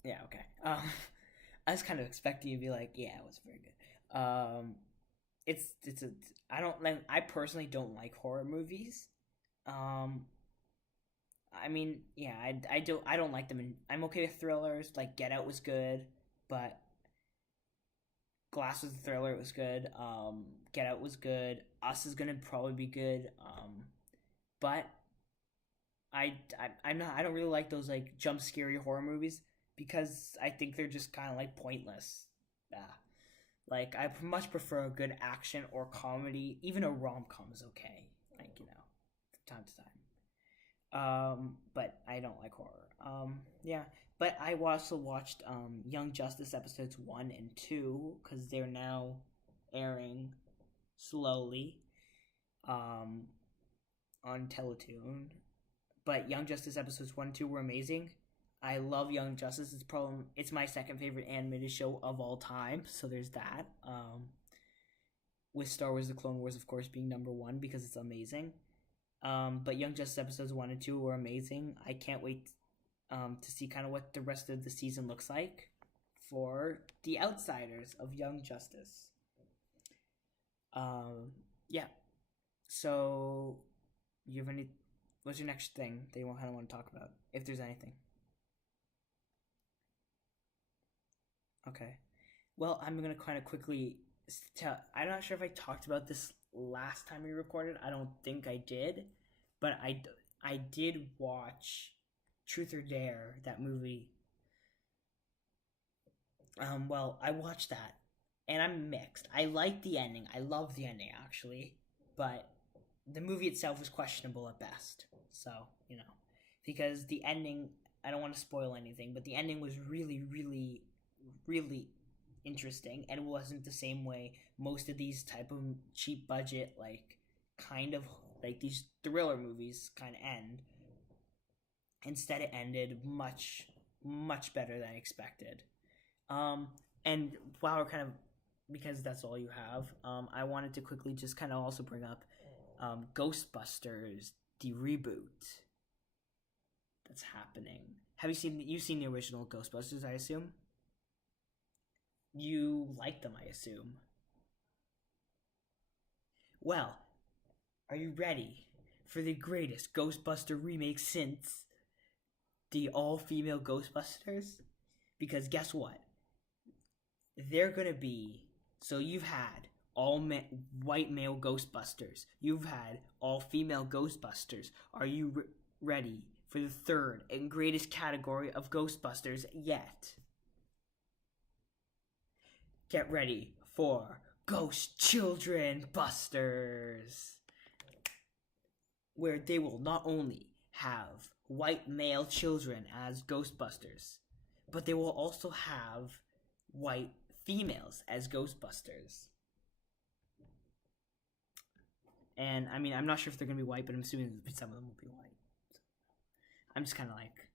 Yeah, okay. I was kind of expecting you to be like, yeah, it was very good. It's a I don't like I personally don't like horror movies. Um, I mean, yeah, I don't like them. I'm okay with thrillers. Like Get Out was good, but Glass was a thriller. It was good. Get Out was good. Us is gonna probably be good. But I'm not. I don't really like those like jump scary horror movies because I think they're just kind of like pointless. Yeah. Like I much prefer a good action or comedy. Even a rom com is okay. Like from time to time. But I don't like horror. Yeah. But I also watched Young Justice episodes 1 and 2 because they're now airing slowly um on Teletoon. But Young Justice episodes 1 and 2 were amazing. I love Young Justice. It's my second favorite animated show of all time. So there's that. With Star Wars: The Clone Wars, of course, being number one because it's amazing. But Young Justice episodes 1 and 2 were amazing. I can't wait to see kind of what the rest of the season looks like for the outsiders of Young Justice. Yeah. So, you have any? What's your next thing that you kind of want to talk about, if there's anything? Okay. Well, I'm gonna kind of quickly tell. I'm not sure if I talked about this last time we recorded. I don't think I did, but I did watch Truth or Dare, that movie. Well, I watched that, and I'm mixed. I like the ending. I love the ending actually, but the movie itself was questionable at best. So because the ending, I don't want to spoil anything, but the ending was really, really, really interesting, and it wasn't the same way most of these type of cheap budget like kind of like these thriller movies kind of end. Instead, it ended much, much better than expected. Um, and while we're kind of, because that's all you have, I wanted to quickly just kind of also bring up Ghostbusters, the reboot that's happening. Have you've seen the original Ghostbusters? I assume you like them. I assume. Well, are you ready for the greatest Ghostbuster remake since the all-female Ghostbusters? Because guess what? They're gonna be. So you've had white male Ghostbusters. You've had all female Ghostbusters. Are you ready for the third and greatest category of Ghostbusters yet? Get ready for Ghost Children Busters, where they will not only have white male children as Ghostbusters, but they will also have white females as Ghostbusters. And I mean, I'm not sure if they're gonna be white, but I'm assuming some of them will be white. I'm just kind of like,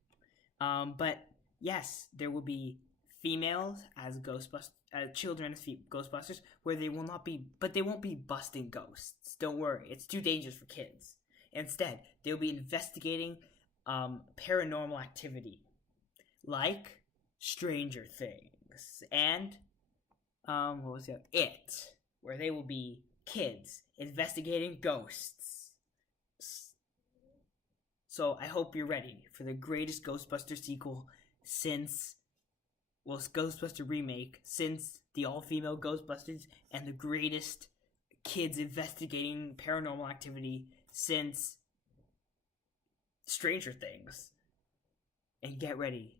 but yes, there will be females as Ghostbusters, children as Ghostbusters, where they will not be, but they won't be busting ghosts. Don't worry, it's too dangerous for kids. Instead, they'll be investigating paranormal activity, like Stranger Things and what was it? It, where they will be kids investigating ghosts. So I hope you're ready for the greatest Ghostbuster sequel since, well, Ghostbuster remake since the all-female Ghostbusters, and the greatest kids investigating paranormal activity since Stranger Things. And get ready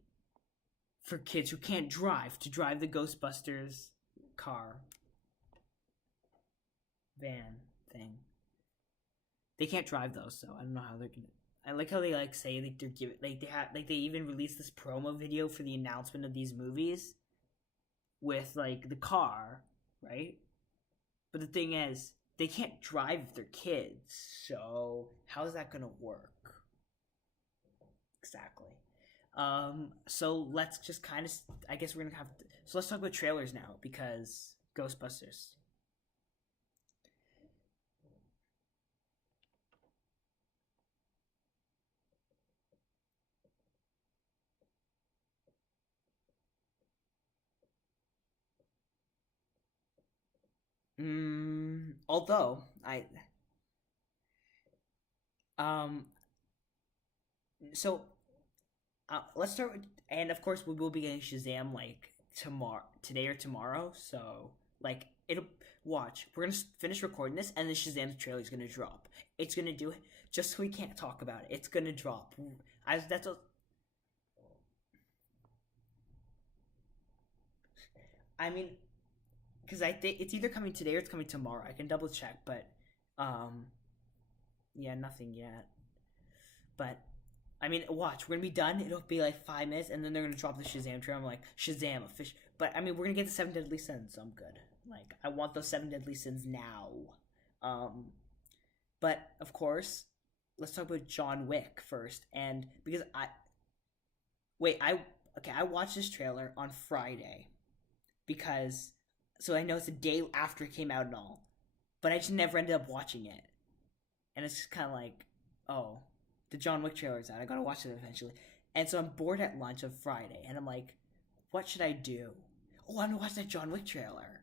for kids who can't drive to drive the Ghostbusters car, van thing. They can't drive though, so I don't know how they're gonna. I like how they like say like they're giving like they even released this promo video for the announcement of these movies with like the car, right? But the thing is, they can't drive their kids. So how is that gonna work? Exactly. So let's just kind of. I guess we're gonna have. So let's talk about trailers now because Ghostbusters. Although um so let's start with, and of course we will be getting Shazam like today or tomorrow. So like it'll watch. We're gonna finish recording this, and then Shazam's trailer is gonna drop. It's gonna do it just so we can't talk about it. It's gonna drop. That's a, I mean, because I think it's either coming today or it's coming tomorrow. I can double check, but um, yeah, nothing yet. But I mean, watch. We're gonna be done. It'll be like 5 minutes, and then they're gonna drop the Shazam trailer. I'm like, Shazam, a fish. But I mean, we're gonna get the seven deadly sins, so I'm good. Like, I want those seven deadly sins now. Um, but of course, let's talk about John Wick first, and because I wait, I watched this trailer on Friday because so I know it's a day after it came out and all, but I just never ended up watching it, and it's just kind of like, oh, the John Wick trailer is out. I gotta watch it eventually. And so I'm bored at lunch on Friday, and I'm like, what should I do? Oh, I'm gonna watch that John Wick trailer.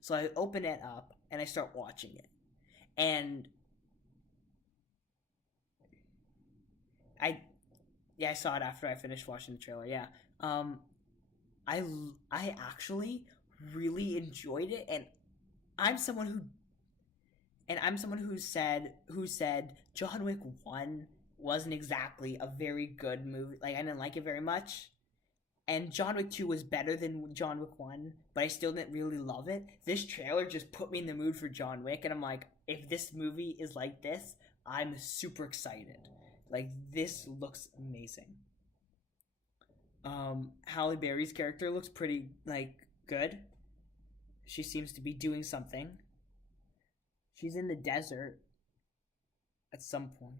So I open it up and I start watching it, and I yeah, I saw it after I finished watching the trailer. Yeah, um, I I actually really enjoyed it, I'm someone who I'm someone who said John Wick 1 wasn't exactly a very good movie. Like I didn't like it very much. And John Wick 2 was better than John Wick 1, but I still didn't really love it. This trailer just put me in the mood for John Wick, and I'm like, if this movie is like this, I'm super excited. Like this looks amazing. Halle Berry's character looks pretty like good. She seems to be doing something. She's in the desert at some point.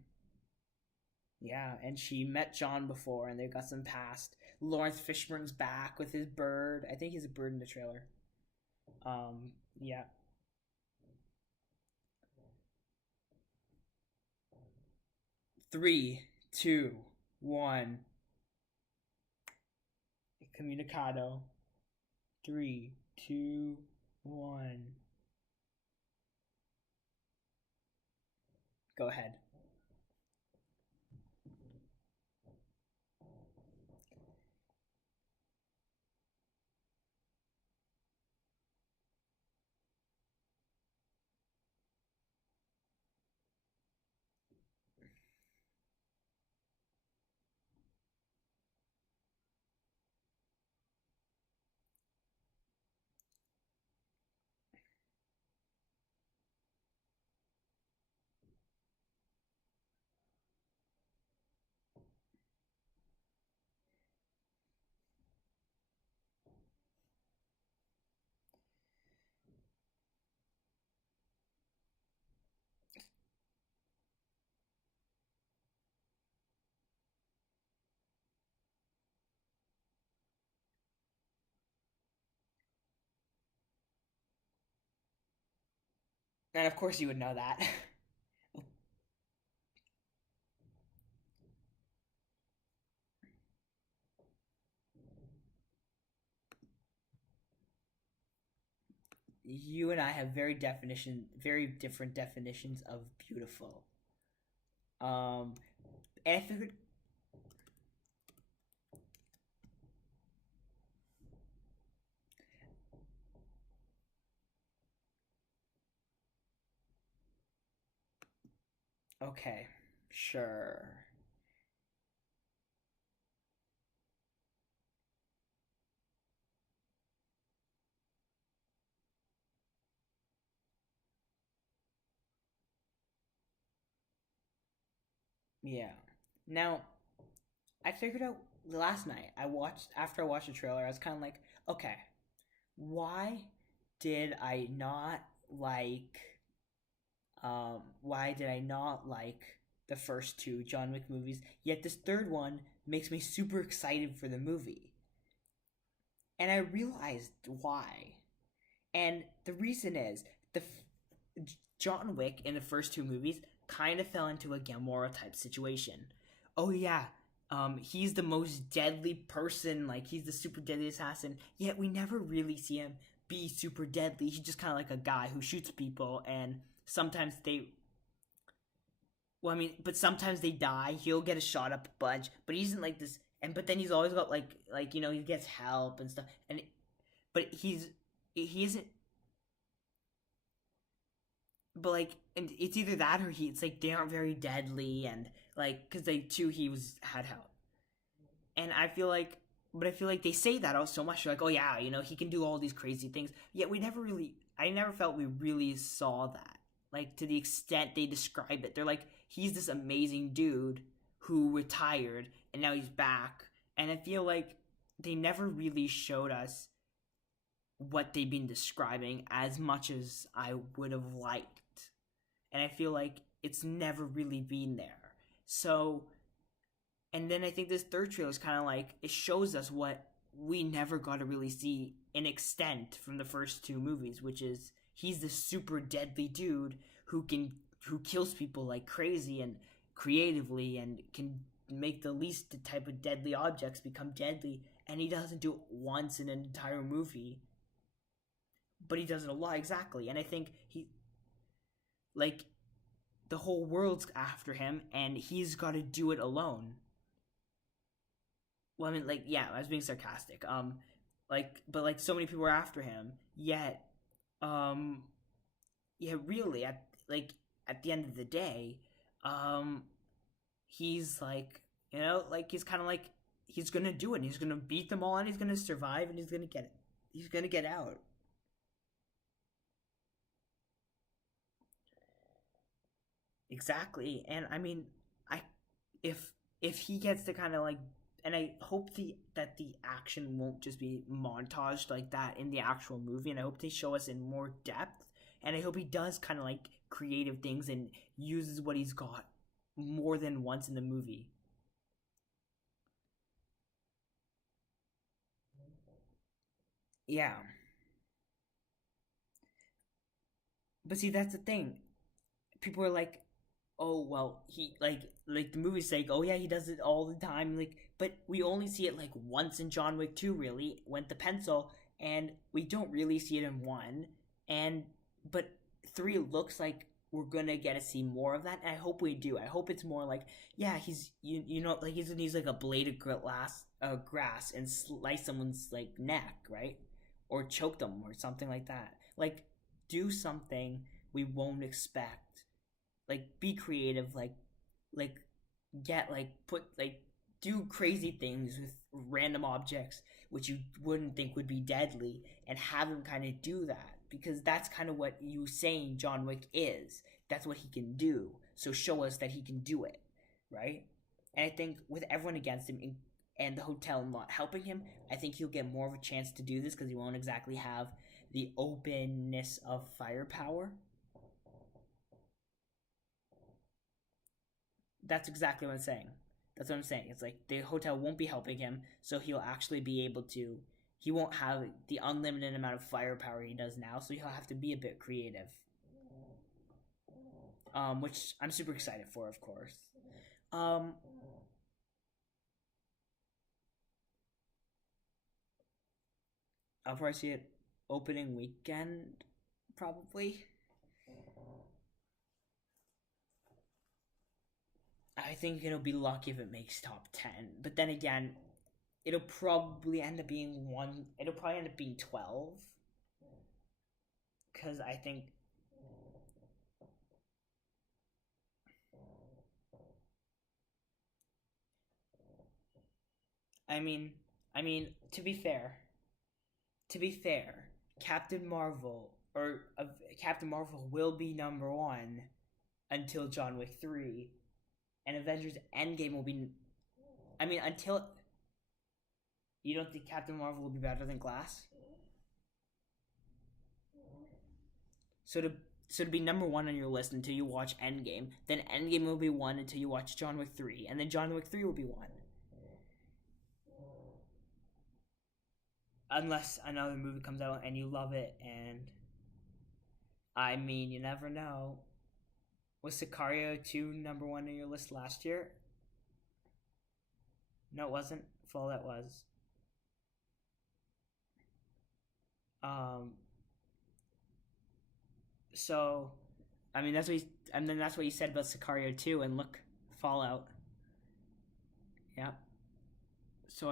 Yeah, and she met John before, and they got some past. Lawrence Fishburne's back with his bird. I think he's a bird in the trailer. Yeah. 3, 2, 1. Comunicado. 3, 2, 1. Go ahead. And of course you would know that. You and I have very different definitions of beautiful. Um, and I figured, okay, sure. Yeah. Now, I figured out last night. After I watched the trailer. I was kind of like, okay, why did I not like? Why did I not like the first two John Wick movies? Yet this third one makes me super excited for the movie. And I realized why. And the reason is John Wick in the first two movies kind of fell into a Gamora type situation. Oh yeah, he's the most deadly person, like he's the super deadly assassin. Yet we never really see him be super deadly. He's just kind of like a guy who shoots people, and sometimes they. Well, I mean, but sometimes they die. He'll get a shot up a bunch, but he isn't like this. And but then he's always got like he gets help and stuff. And but he isn't, but like, and it's either that or it's like they aren't very deadly, and like because they too he was had help, and I feel like they say that out so much. They're like, oh yeah, he can do all these crazy things. Yet I never felt we really saw that, like to the extent they describe it. They're like, he's this amazing dude who retired and now he's back, and I feel like they never really showed us what they've been describing as much as I would have liked. And I feel like it's never really been there. So, and then I think this third trailer is kind of like, it shows us what we never got to really see in extent from the first two movies, which is he's this super deadly dude who kills people like crazy and creatively and can make the least type of deadly objects become deadly, and he doesn't do it once in an entire movie, but he does it a lot. Exactly. And I think he, like, the whole world's after him and he's got to do it alone. Well, I mean, like, yeah, I was being sarcastic. But like so many people are after him, yet yeah, really at the end of the day, um he's like, like he's kind of like he's going to do it. And he's going to beat them all and he's going to survive and he's going to get it. He's going to get out. Exactly. And I mean, I if he gets to kind of like, and I hope that the action won't just be montaged like that in the actual movie, and I hope they show us in more depth, and I hope he does kind of like creative things and uses what he's got more than once in the movie. Yeah. But see, that's the thing. People are like, oh well, he like the movie's like, oh yeah, he does it all the time, like, but we only see it like once in John Wick 2, really, went the pencil, and we don't really see it in 1, and but 3 looks like we're gonna get to see more of that, and I hope we do. I hope it's more like, yeah, he's like he's gonna use like a blade of grass and slice someone's like neck, right, or choke them or something like that, like do something we won't expect, like be creative, like get like put like do crazy things with random objects which you wouldn't think would be deadly, and have him kind of do that, because that's kind of what you saying John Wick is. That's what he can do, so show us that he can do it, right? And I think with everyone against him and the hotel not helping him, I think he'll get more of a chance to do this because he won't exactly have the openness of firepower. That's exactly what I'm saying. That's what I'm saying. It's like the hotel won't be helping him, so he'll actually be able to. He won't have the unlimited amount of firepower he does now, so he'll have to be a bit creative. Which I'm super excited for, of course. Um, I'll probably see it opening weekend, probably. I think it'll be lucky if it makes top 10. But then again, it'll probably end up being one. It'll probably end up being 12. Because I think. I mean, to be fair, Captain Marvel Captain Marvel will be number one until John Wick 3, and Avengers Endgame will be. I mean, until you don't think Captain Marvel will be better than Glass? So So it'd be number one on your list until you watch Endgame. Then Endgame will be one until you watch John Wick 3. And then John Wick 3 will be one. Unless another movie comes out and you love it, and I mean, you never know. Was Sicario 2 number one on your list last year? No, it wasn't. Fallout was. Um, so, I mean, that's what you said about Sicario 2, and look, Fallout. Yeah. So,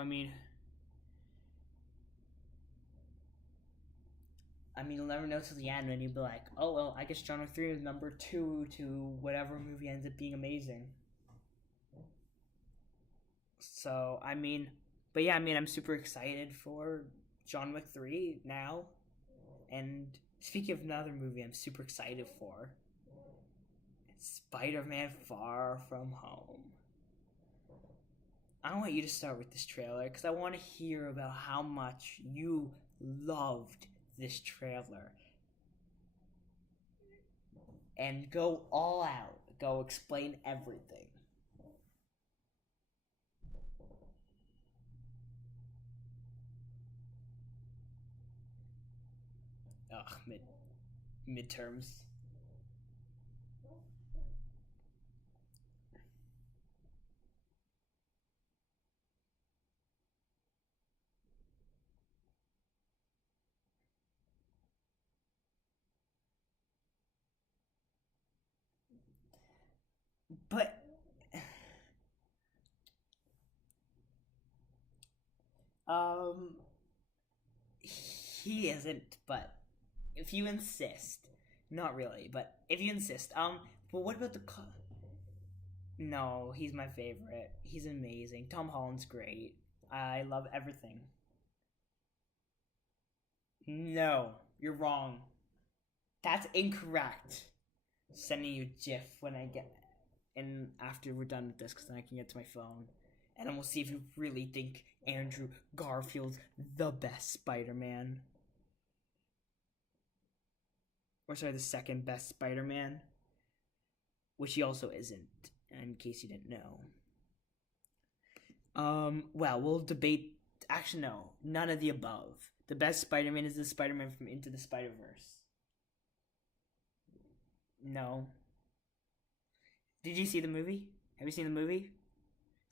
you'll never know till the end when you'll be like, oh, well, I guess John Wick 3 is number 2 to whatever movie ends up being amazing. So, but yeah, I'm super excited for John Wick 3 now. And speaking of another movie I'm super excited for, Spider-Man Far From Home. I want you to start with this trailer because I want to hear about how much you loved this trailer. And go all out. Go explain everything. Ugh, midterms. But um he isn't, but if you insist. Not really, but if you insist. But what about No, he's my favorite. He's amazing. Tom Holland's great. I love everything. No, you're wrong. That's incorrect. Sending you a GIF when I get and after we're done with this, because then I can get to my phone, and then we'll see if you really think Andrew Garfield's the best Spider-Man, or sorry, the second best Spider-Man, which he also isn't. In case you didn't know. Well, we'll debate. Actually, no, none of the above. The best Spider-Man is the Spider-Man from Into the Spider-Verse. No. Did you see the movie? Have you seen the movie?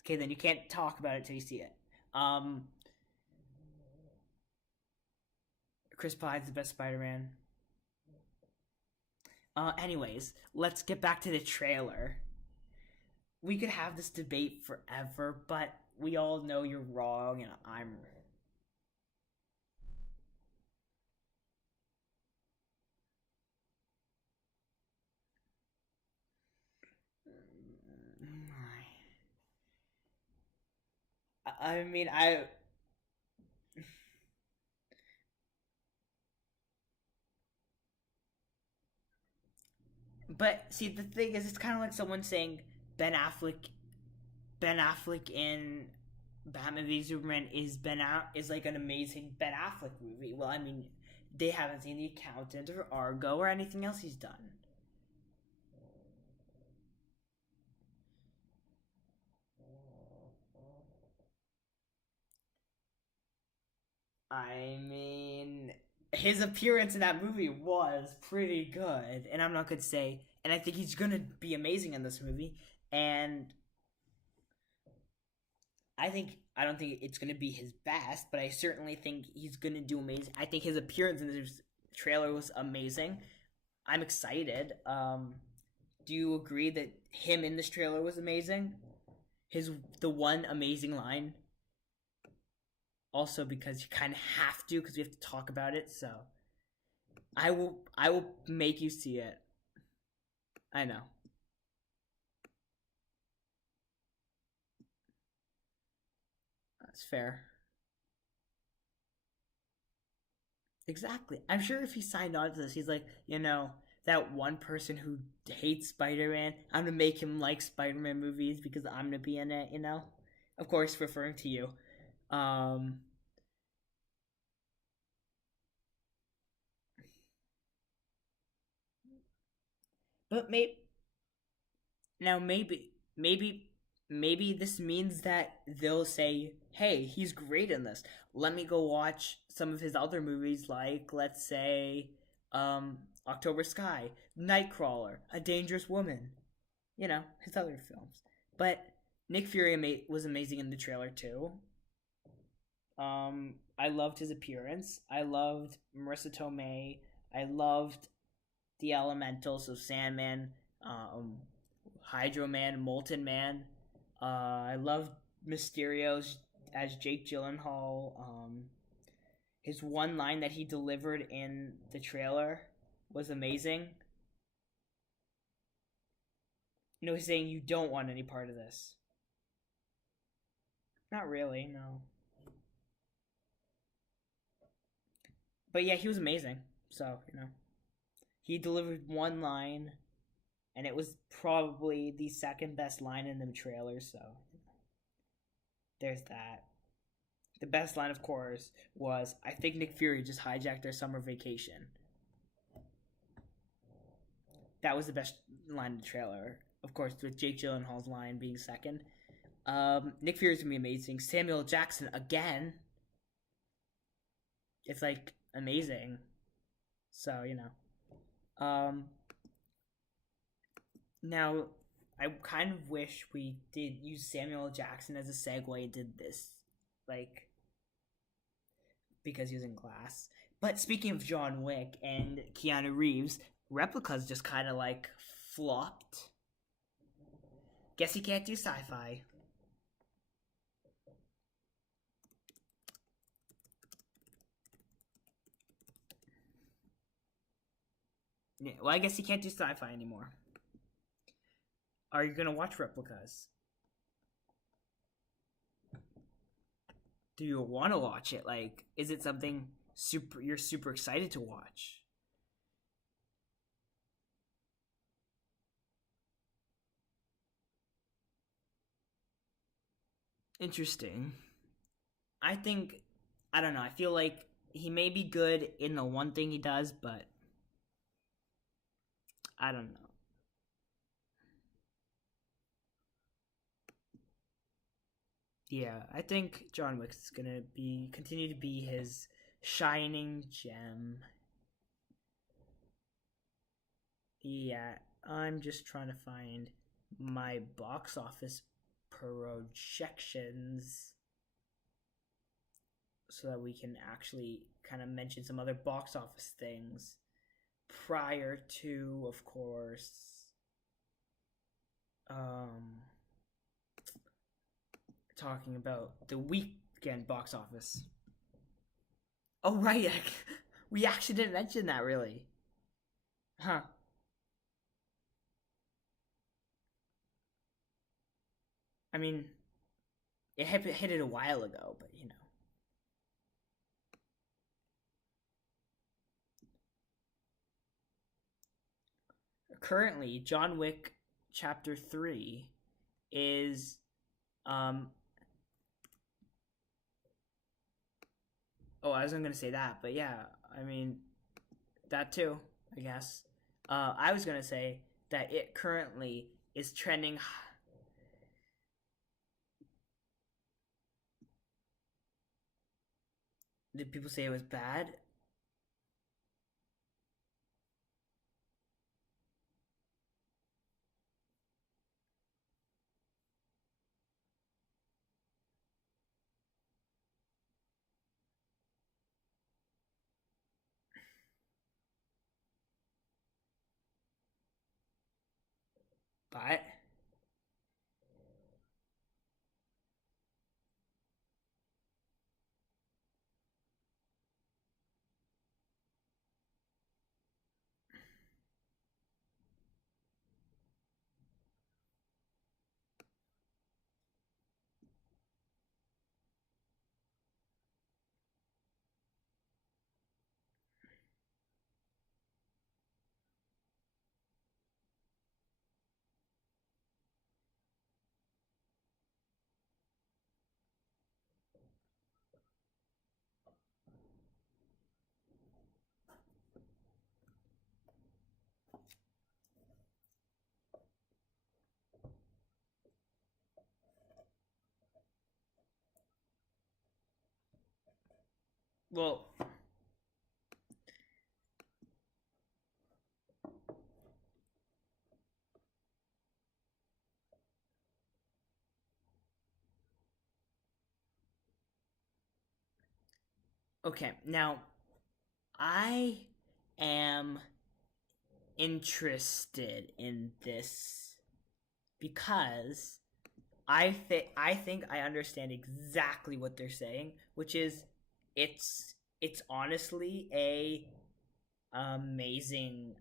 Okay, then you can't talk about it till you see it. Um, Chris Pine's the best Spider-Man. Anyways, let's get back to the trailer. We could have this debate forever, but we all know you're wrong, and I'm. I mean, I. But see, the thing is, it's kind of like someone saying Ben Affleck, Ben Affleck in Batman v Superman is like an amazing Ben Affleck movie. Well, they haven't seen The Accountant or Argo or anything else he's done. I mean, his appearance in that movie was pretty good, and I'm not gonna say, and I think he's gonna be amazing in this movie. And I don't think it's gonna be his best, but I certainly think he's gonna do amazing. I think his appearance in this trailer was amazing. I'm excited. Do you agree that him in this trailer was amazing? His the one amazing line. Also, because you kind of have to, because we have to talk about it. So I will make you see it. I know. That's fair. Exactly. I'm sure if he signed on to this, he's like, that one person who hates Spider-Man, I'm gonna make him like Spider-Man movies because I'm gonna be in it. Of course, referring to you. Um, But maybe this means that they'll say, "Hey, he's great in this. Let me go watch some of his other movies, like let's say, October Sky, Nightcrawler, A Dangerous Woman. You know his other films." But Nick Fury was amazing in the trailer too. I loved his appearance. I loved Marissa Tomei. I loved the elementals, so Sandman, um, Hydro Man, Molten Man. I loved Mysterio's as Jake Gyllenhaal. His one line that he delivered in the trailer was amazing. You know, he's saying you don't want any part of this. Not really, no. But yeah, he was amazing. So, he delivered one line, and it was probably the second best line in the trailer, so there's that. The best line, of course, was I think Nick Fury just hijacked their summer vacation. That was the best line in the trailer. Of course, with Jake Gyllenhaal's line being second. Nick Fury's gonna be amazing. Samuel Jackson again. It's like amazing. So, now I kind of wish we did use Samuel Jackson as a segue and did this, like, because he was in Glass. But speaking of John Wick and Keanu Reeves, Replicas just kind of like flopped. Guess he can't do sci-fi. Yeah, well, I guess he can't do sci-fi anymore. Are you gonna watch Replicas? Do you want to watch it? Like, is it something you're super excited to watch? Interesting. I think I don't know. I feel like he may be good in the one thing he does, but I don't know. Yeah, I think John Wick's gonna continue to be his shining gem. Yeah, I'm just trying to find my box office projections so that we can actually kind of mention some other box office things prior to, of course, um, talking about the weekend box office. Oh, right. We actually didn't mention that, really. Huh. I mean, it hit it a while ago, but currently, John Wick Chapter 3 is. Um, oh, I wasn't going to say that, but yeah, I mean, that too, I guess. I was going to say that it currently is trending. Did people say it was bad? But Well, okay. Now, I am interested in this because I think I understand exactly what they're saying, which is it's honestly a amazing,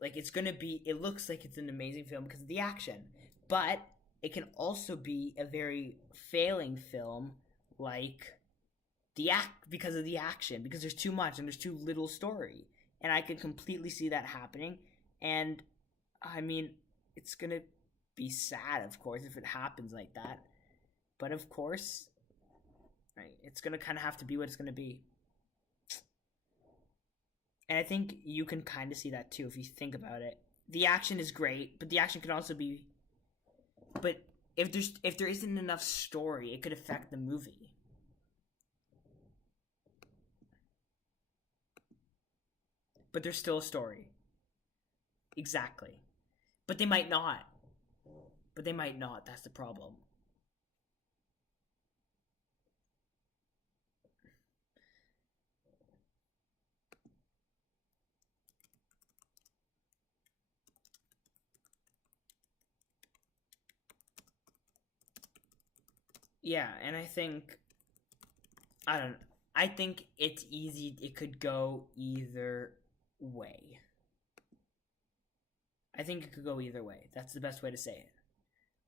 like it's gonna be, it looks like it's an amazing film because of the action, but it can also be a very failing film, like the act, because of the action, because there's too much and there's too little story, and I can completely see that happening. And I mean, it's gonna be sad, of course, if it happens like that, but of course, right, it's gonna kind of have to be what it's gonna be. And I think you can kind of see that too if you think about it. The action is great, but the action can also be, but if there isn't enough story, it could affect the movie. But there's still a story. Exactly. But they might not. But they might not. That's the problem. Yeah, and I don't I think it's easy, it could go either way. I think it could go either way. That's the best way to say it.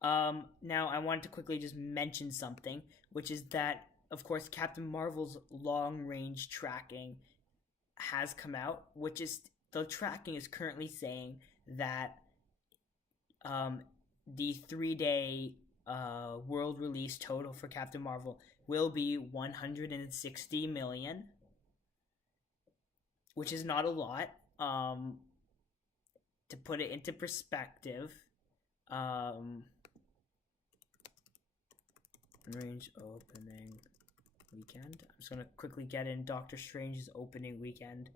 Now I wanted to quickly just mention something, which is that, of course, Captain Marvel's long range tracking has come out, which is, the tracking is currently saying that um, the 3 day world release total for Captain Marvel will be 160 million, which is not a lot. To put it into perspective, um, range opening weekend. I'm just gonna quickly get in Doctor Strange's opening weekend,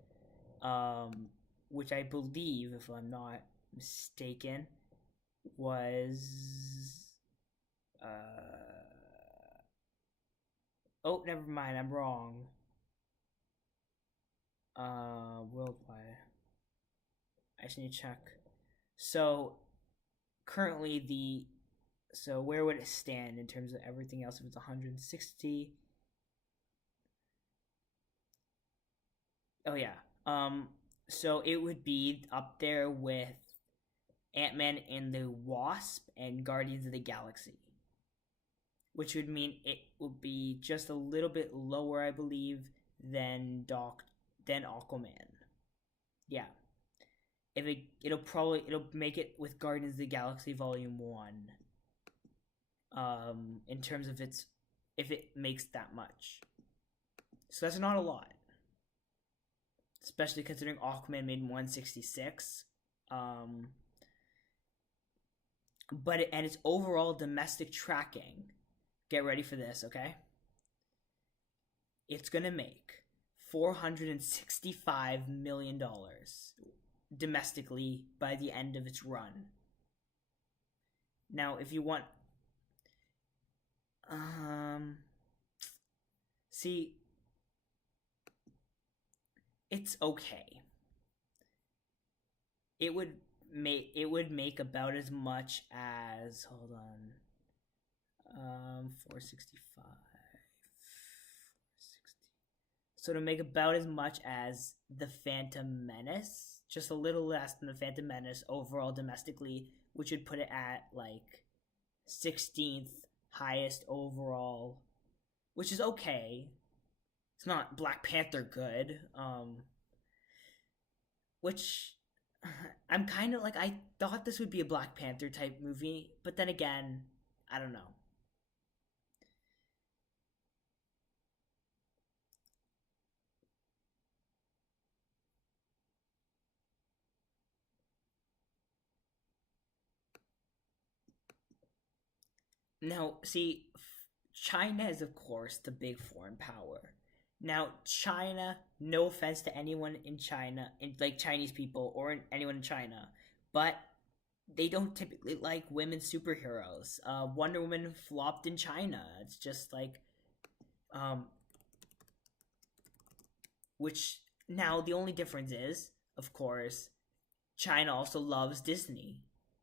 which I believe, if I'm not mistaken, was oh, never mind, I'm wrong. Worldwide. I just need to check. So currently so where would it stand in terms of everything else if it's 160? Oh yeah. So it would be up there with Ant-Man and the Wasp and Guardians of the Galaxy, which would mean it would be just a little bit lower, I believe, than Aquaman. Yeah. If it'll make it with Guardians of the Galaxy Volume 1. In terms of its, if it makes that much. So that's not a lot. Especially considering Aquaman made 166. And its overall domestic tracking, get ready for this, okay? It's gonna make $465 million domestically by the end of its run. Now, if you want, see, it's okay. It would make about as much as, hold on, 465, 460. So to make about as much as the Phantom Menace, just a little less than the Phantom Menace overall domestically, which would put it at like 16th highest overall, which is okay. It's not Black Panther good. Which I'm kind of like, I thought this would be a Black Panther type movie, but then again, I don't know. Now, see, China is, of course, the big foreign power. Now, China, no offense to anyone in China, like Chinese people or anyone in China, but they don't typically like women superheroes. Wonder Woman flopped in China. It's just like, um, which now the only difference is, of course, China also loves Disney.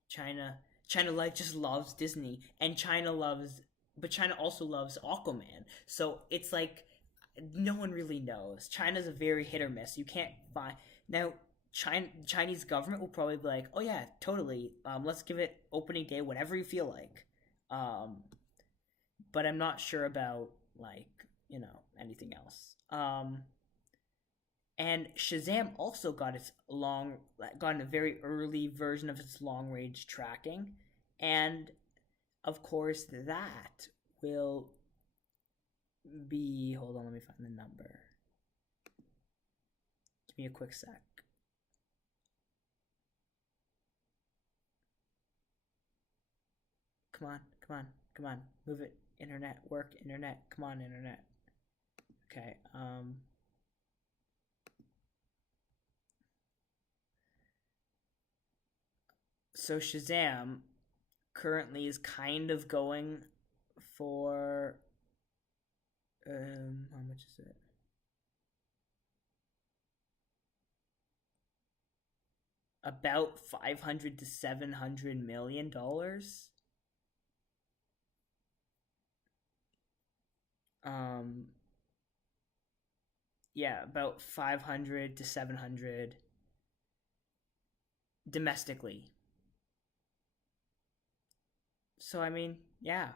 China, China like just loves Disney, and but China also loves Aquaman. So it's like no one really knows. China's a very hit or miss. You can't find now. Chinese government will probably be like, oh yeah, totally. Let's give it opening day, whatever you feel like. Um, but I'm not sure about like anything else. And Shazam also got a very early version of its long range tracking, and of course that will be. Hold on, let me find the number. Give me a quick sec. Come on, come on, come on, move it. Internet, work, internet. Come on, internet. Okay. So Shazam currently is kind of going for how much is it? About 500 to 700 million dollars. Um, yeah, about 500 to 700 domestically. So I mean, yeah.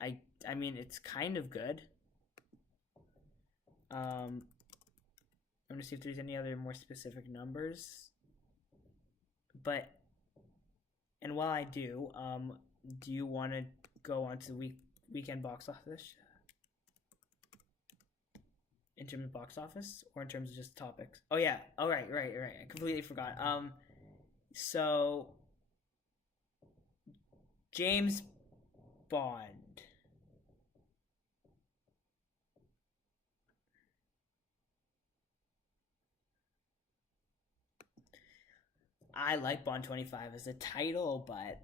I I mean it's kind of good. I'm gonna see if there's any other more specific numbers. But and while I do you want to go on to the weekend box office in terms of box office or in terms of just topics? Oh yeah. Oh right. I completely forgot. So James Bond. I like Bond 25 as a title, but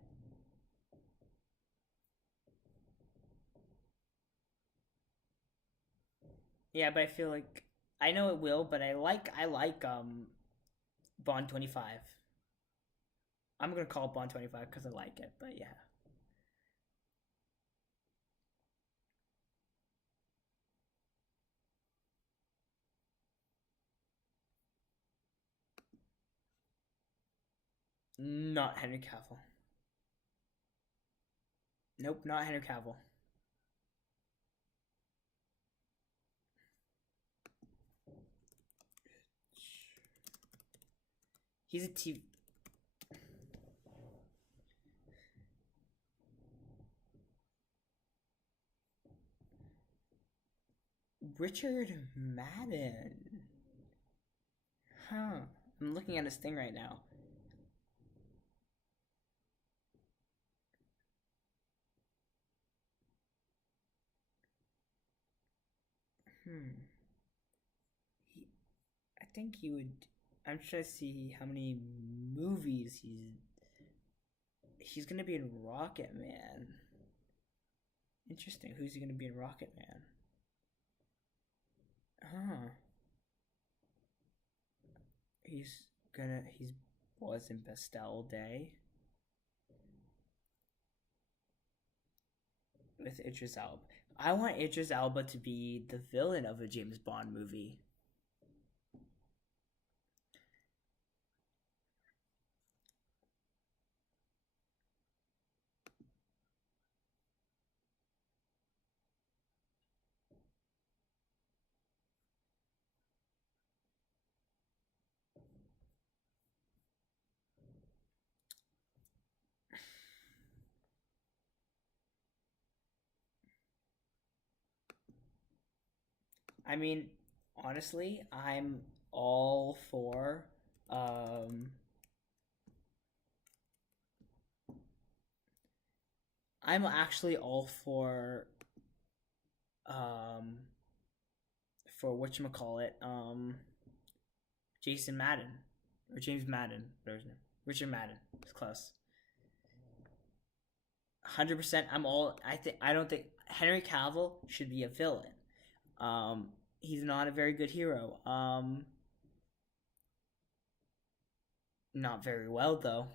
yeah, but I feel like I know it will, but I like Bond 25. I'm gonna call it Bond 25 because I like it, but yeah. Not Henry Cavill. Nope, not Henry Cavill. He's a TV. Richard Madden. Huh. I'm looking at his thing right now. Hmm. He, I think he would. I'm trying to see how many movies he's gonna be in Rocket Man. Interesting. Who's he gonna be in Rocket Man? Huh. He's was in Bastille Day with Idris Elba. I want Idris Elba to be the villain of a James Bond movie. I mean, honestly, all for um I'm actually all for um, for whatchamacallit, Jason Madden or James Madden, whatever his name, Richard Madden. It's close. 100%. I'm all. I don't think Henry Cavill should be a villain. He's not a very good hero. Not very well though.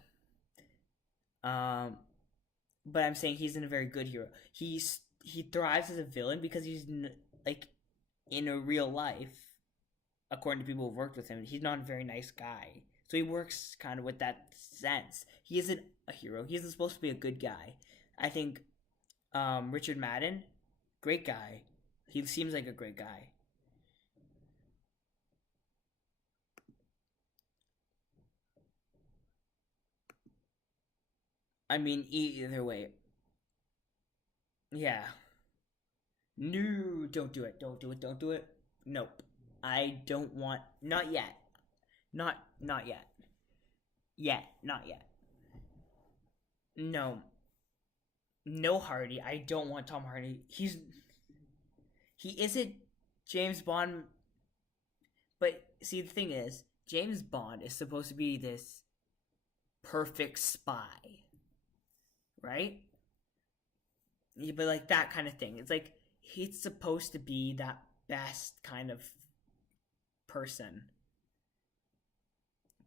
Um, but I'm saying he's not a very good hero. He thrives as a villain because like in a real life, according to people who've worked with him, he's not a very nice guy. So he works kind of with that sense. He isn't a hero. He isn't supposed to be a good guy. I think Richard Madden, great guy. He seems like a great guy. I mean, either way, yeah. No, don't do it. Don't do it. Don't do it. Nope. I don't want. Not yet. Not yet. Yet. Not yet. No. No Hardy. I don't want Tom Hardy. He isn't James Bond. But see, the thing is, James Bond is supposed to be this perfect spy, right? Yeah, but like that kind of thing. It's like he's supposed to be that best kind of person.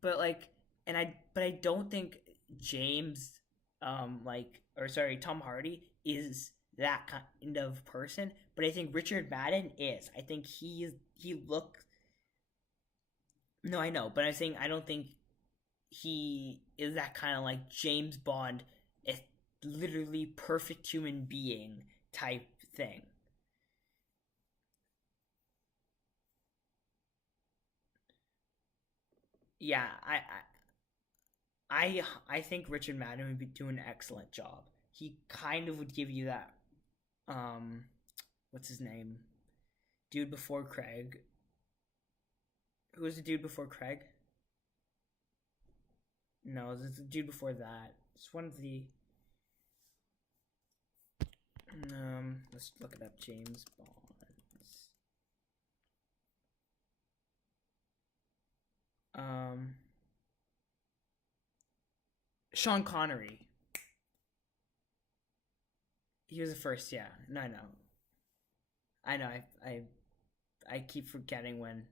But like, I don't think James, or sorry, Tom Hardy is that kind of person. But I think Richard Madden is. I think he looks. No, I know, but I'm saying I don't think he is that kind of like James Bond, a literally perfect human being type thing. Yeah, I think Richard Madden would be doing an excellent job. He kind of would give you that um what's his name? Dude before Craig. Who was the dude before Craig? No, it's the dude before that. It's one of the let's look it up. James Bond. Um Sean Connery. He was the first, yeah. No, I know. I know. I keep forgetting when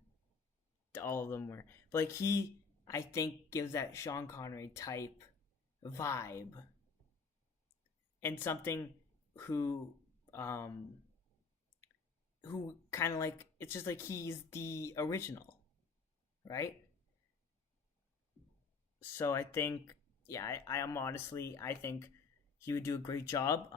all of them were. But like I think gives that Sean Connery type vibe and something who um who kind of like it's just like he's the original, right? So I think yeah, I am honestly I think he would do a great job.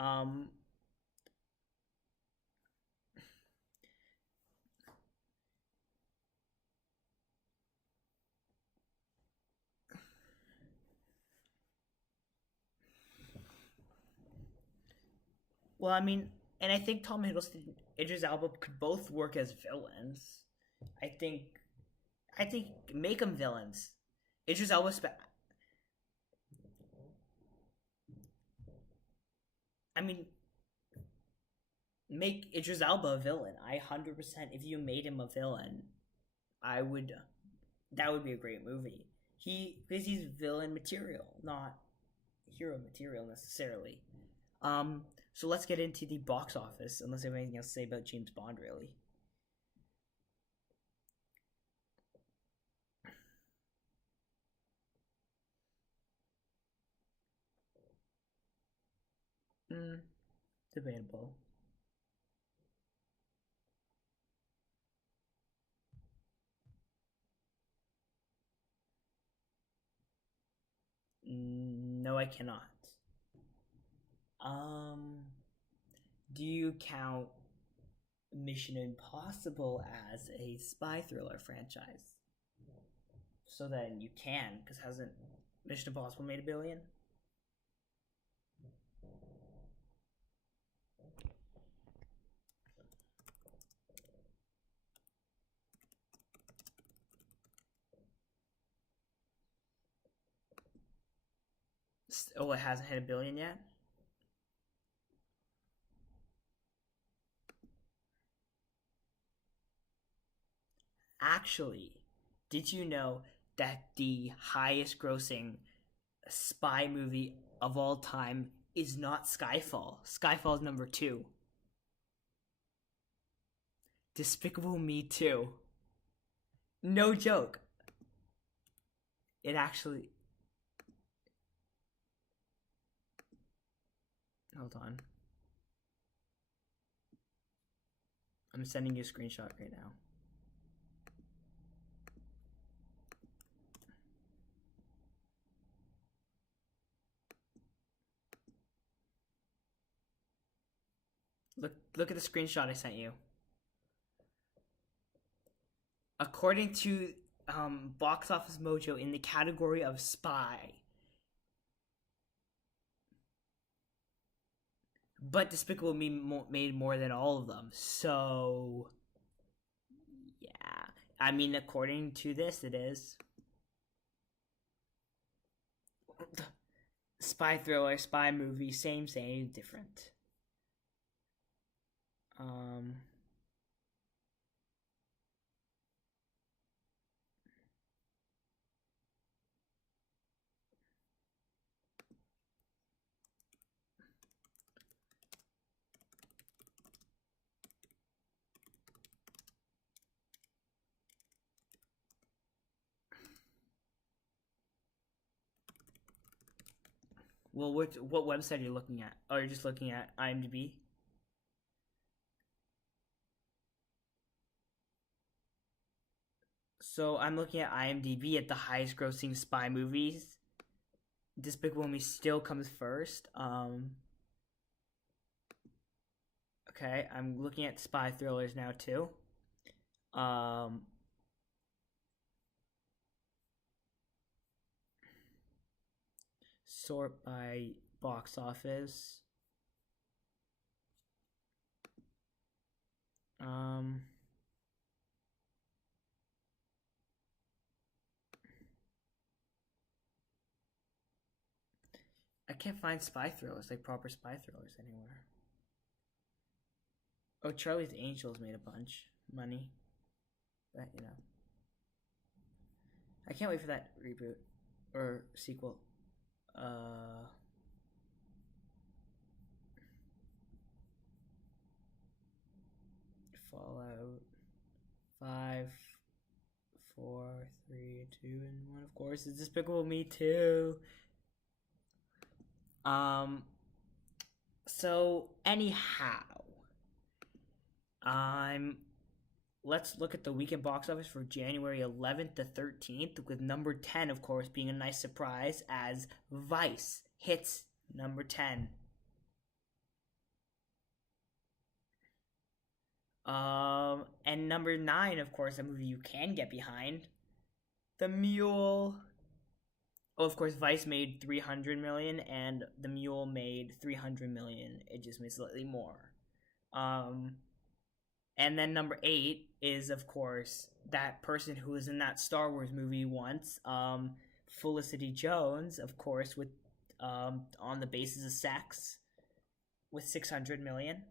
Well, I mean, and I think Tom Hiddleston, Idris Elba could both work as villains. I think, I think make them villains. Idris Elba, I mean, make Idris Elba a villain. 100%. If you made him a villain, I would. That would be a great movie. Because he's villain material, not hero material necessarily. So let's get into the box office. Unless you have anything else to say about James Bond, really. Mm, debatable. No, I cannot. Um, do you count Mission Impossible as a spy thriller franchise? So then you can, because hasn't Mission Impossible made 1 billion? Oh, it hasn't hit 1 billion yet. Actually, did you know that the highest grossing spy movie of all time is not Skyfall? Skyfall is number two. Despicable Me 2. No joke. It actually. Hold on. I'm sending you a screenshot right now. Look at the screenshot I sent you. According to Box Office Mojo, in the category of spy, but Despicable Me made more than all of them. So, yeah. I mean, according to this, it is. Spy thriller, spy movie, same, different. Um, well, what website are you looking at? Oh, you're just looking at IMDb? So I'm looking at IMDb at the highest grossing spy movies. Despicable Me still comes first. Okay, I'm looking at spy thrillers now too. Sort by box office. I can't find spy thrillers, like proper spy thrillers anywhere. Oh, Charlie's Angels made a bunch money, but you know, I can't wait for that reboot or sequel. Fallout 5, 4, 3, 2, and 1. Of course, it's Despicable Me 2. So anyhow, let's look at the weekend box office for January 11th to 13th, with number 10, of course, being a nice surprise as Vice hits number 10. And number 9, of course, a movie you can get behind, The Mule. Oh, of course, Vice made 300 million, and The Mule made 300 million. It just made slightly more. And then number 8 is, of course, that person who was in that Star Wars movie once, Felicity Jones, of course, with On the Basis of Sex, with 600 million.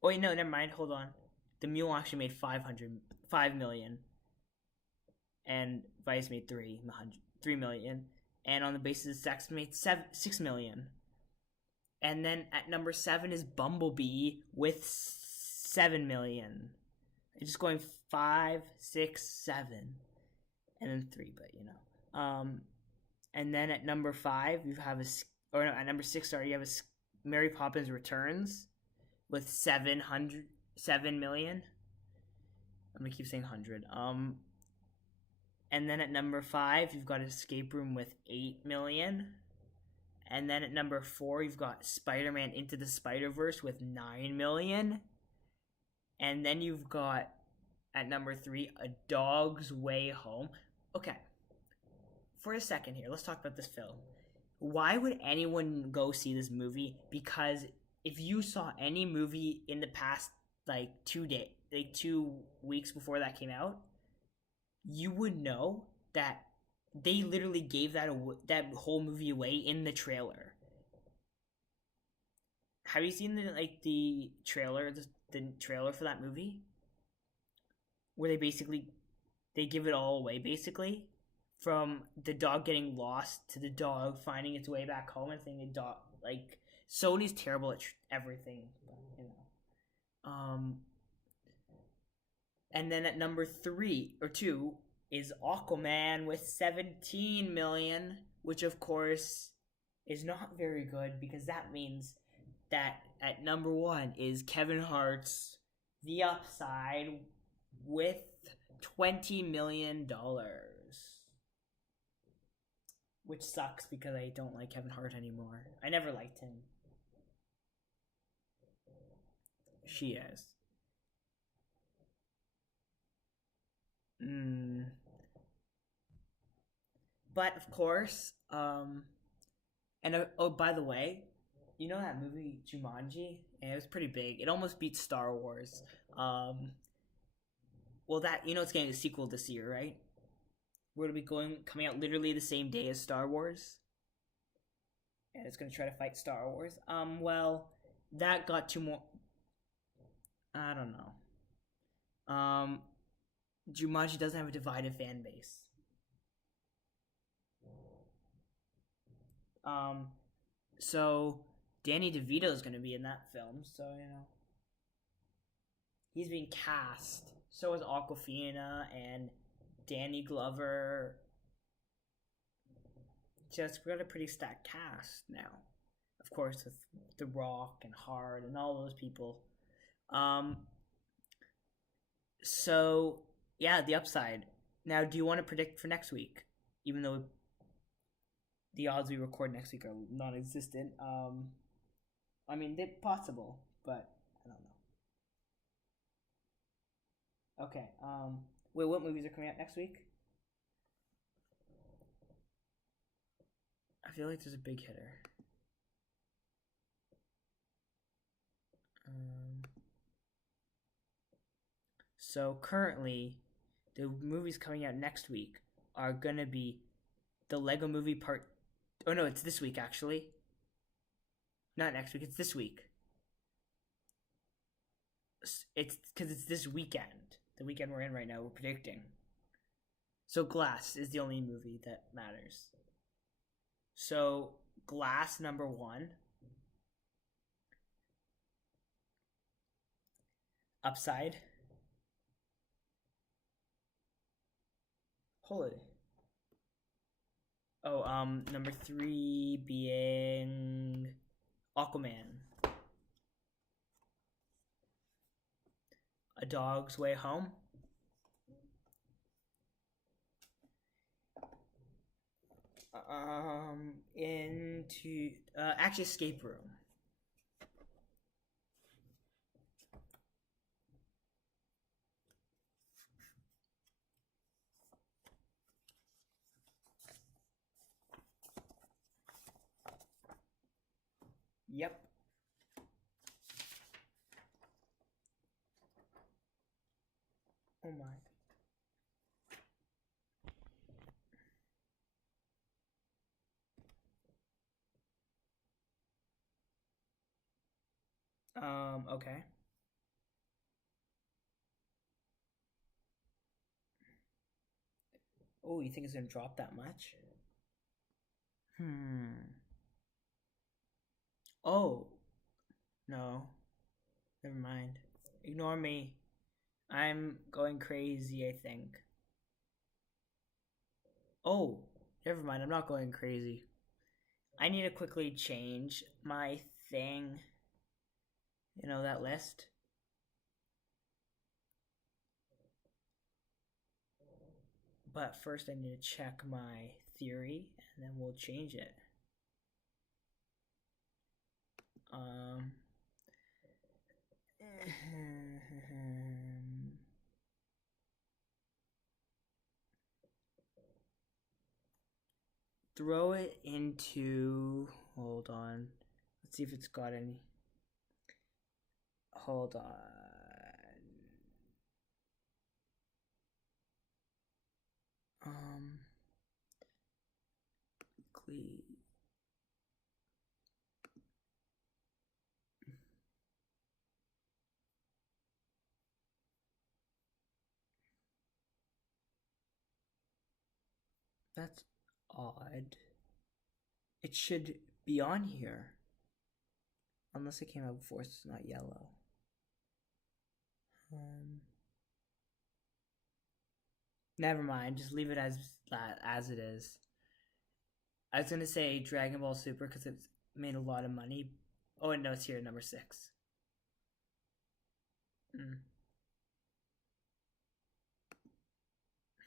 Oh wait, no, never mind. Hold on. The Mule actually made 5 million, and Vice made 3 million, and On the Basis of Sex made 6 million. And then at number 7 is Bumblebee with 7 million. It's just going 5, 6, 7, and then 3. But you know, and then at number 5 you have at number 6, sorry, you have Mary Poppins Returns with 7 million. I'm gonna keep saying 100. And then at number 5 you've got Escape Room with 8 million. And then at number 4, you've got Spider-Man Into the Spider-Verse with 9 million. And then you've got, at number 3, A Dog's Way Home. Okay, for a second here, let's talk about this film. Why would anyone go see this movie? Because if you saw any movie in the past, 2 weeks before that came out, you would know that they literally gave that whole movie away in the trailer. Have you seen the trailer, the trailer for that movie? where they give it all away basically, from the dog getting lost to the dog finding its way back home and saying the dog like Sony's terrible at everything, Um, and then at number 3 or 2 is Aquaman with 17 million, which of course is not very good because that means that at number 1 is Kevin Hart's The Upside with $20 million, which sucks because I don't like Kevin Hart anymore. I never liked him. She is. But of course, and oh, by the way, you know that movie Jumanji? And it was pretty big. It almost beat Star Wars. Well, that it's getting a sequel this year, right? We're gonna be coming out literally the same day as Star Wars, and it's gonna try to fight Star Wars. Well, that got 2 more. I don't know. Jumanji doesn't have a divided fan base. So Danny DeVito is going to be in that film, so he's being cast. So is Awkwafina and Danny Glover. Just we got a pretty stacked cast now, of course, with The Rock and Hard and all those people. So yeah, The Upside. Now, do you want to predict for next week? Even though the odds we record next week are non-existent. I mean, they're possible, but I don't know. Okay. Wait, what movies are coming out next week? I feel like there's a big hitter. So currently, the movies coming out next week are gonna be the Lego Movie Part. Oh no, it's this week actually. Not next week. It's this week. It's because it's this weekend. The weekend we're in right now. We're predicting. So Glass is the only movie that matters. So Glass number 1. Upside. Holy. Oh, number 3 being Aquaman. A Dog's Way Home. Into actually Escape Room. Yep. Oh my. Okay. Oh, you think it's gonna drop that much? Oh. No. Never mind. Ignore me. I'm going crazy, I think. Oh, never mind. I'm not going crazy. I need to quickly change my thing. That list. But first I need to check my theory and then we'll change it. Throw it into. Hold on. Let's see if it's got any. Hold on. Quickly. That's odd. It should be on here. Unless it came out before, it's not yellow. Um, Never mind. Just leave it as it is. I was gonna say Dragon Ball Super because it's made a lot of money. Oh, no, it's here, number 6. Mm.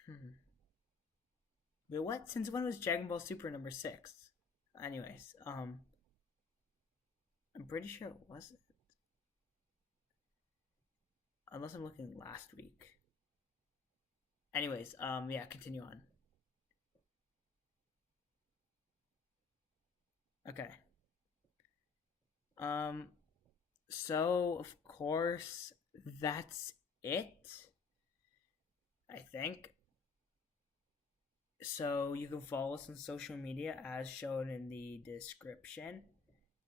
Hmm. Wait, what? Since when was Dragon Ball Super number 6? Anyways, I'm pretty sure it wasn't. Unless I'm looking last week. Anyways, yeah, continue on. Okay. Um, so of course that's it. I think. So you can follow us on social media as shown in the description.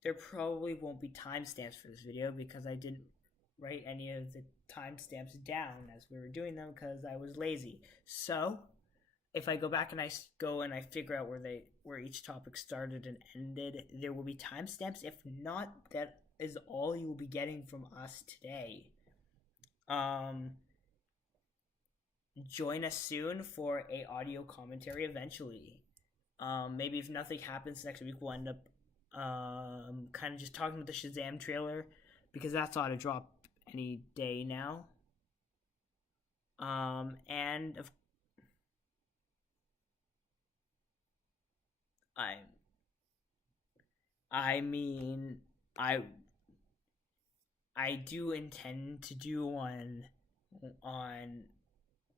There probably won't be timestamps for this video because I didn't write any of the timestamps down as we were doing them because I was lazy. So if I go back and I figure out where each topic started and ended, there will be timestamps. If not, that is all you will be getting from us today. Um, Join us soon for a audio commentary eventually. Maybe if nothing happens next week, we'll end up kind of just talking about the Shazam trailer because that's ought to drop any day now. And of I I mean I I do intend to do one on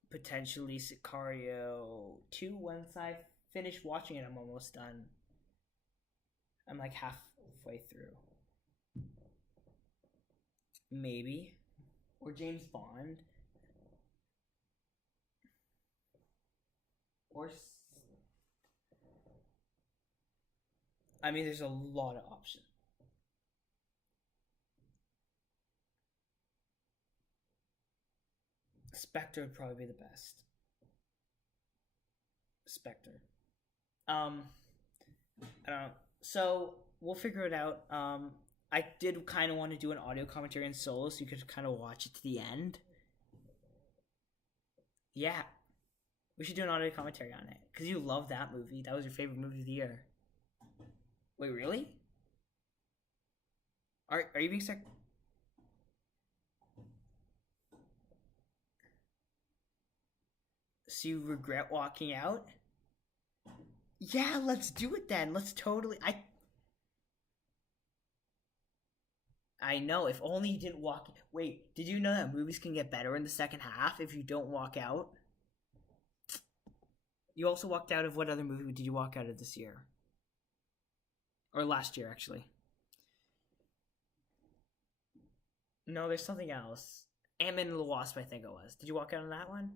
potentially Sicario 2 once I finish watching it. I'm almost done. I'm like halfway through. Maybe. Or James Bond. Or I mean there's a lot of options. Spectre would probably be the best. Spectre. Um I don't know. So we'll figure it out. I did kind of want to do an audio commentary in solo so you could kind of watch it to the end. Yeah, we should do an audio commentary on it because you love that movie. That was your favorite movie of the year. Wait, really? Are you being sick? So you regret walking out? Yeah, let's do it then. Let's totally. I know. If only you didn't walk. Wait, did you know that movies can get better in the second half if you don't walk out? You also walked out of what other movie did you walk out of this year? Or last year, actually. No, there's something else. Ant-Man and the Wasp, I think it was. Did you walk out on that one?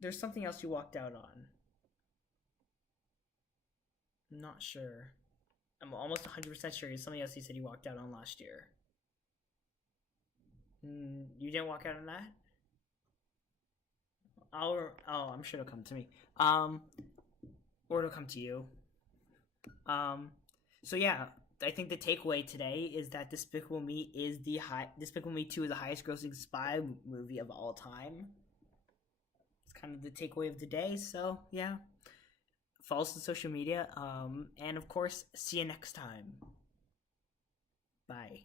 There's something else you walked out on. I'm not sure. I'm almost 100% sure it's something else you said you walked out on last year. You didn't walk out on that? I'm sure it'll come to me. Or it'll come to you. So yeah, I think the takeaway today is that Despicable Me 2 is the highest grossing spy movie of all time. It's kind of the takeaway of the day. So yeah, follow us on social media. And of course, see you next time. Bye.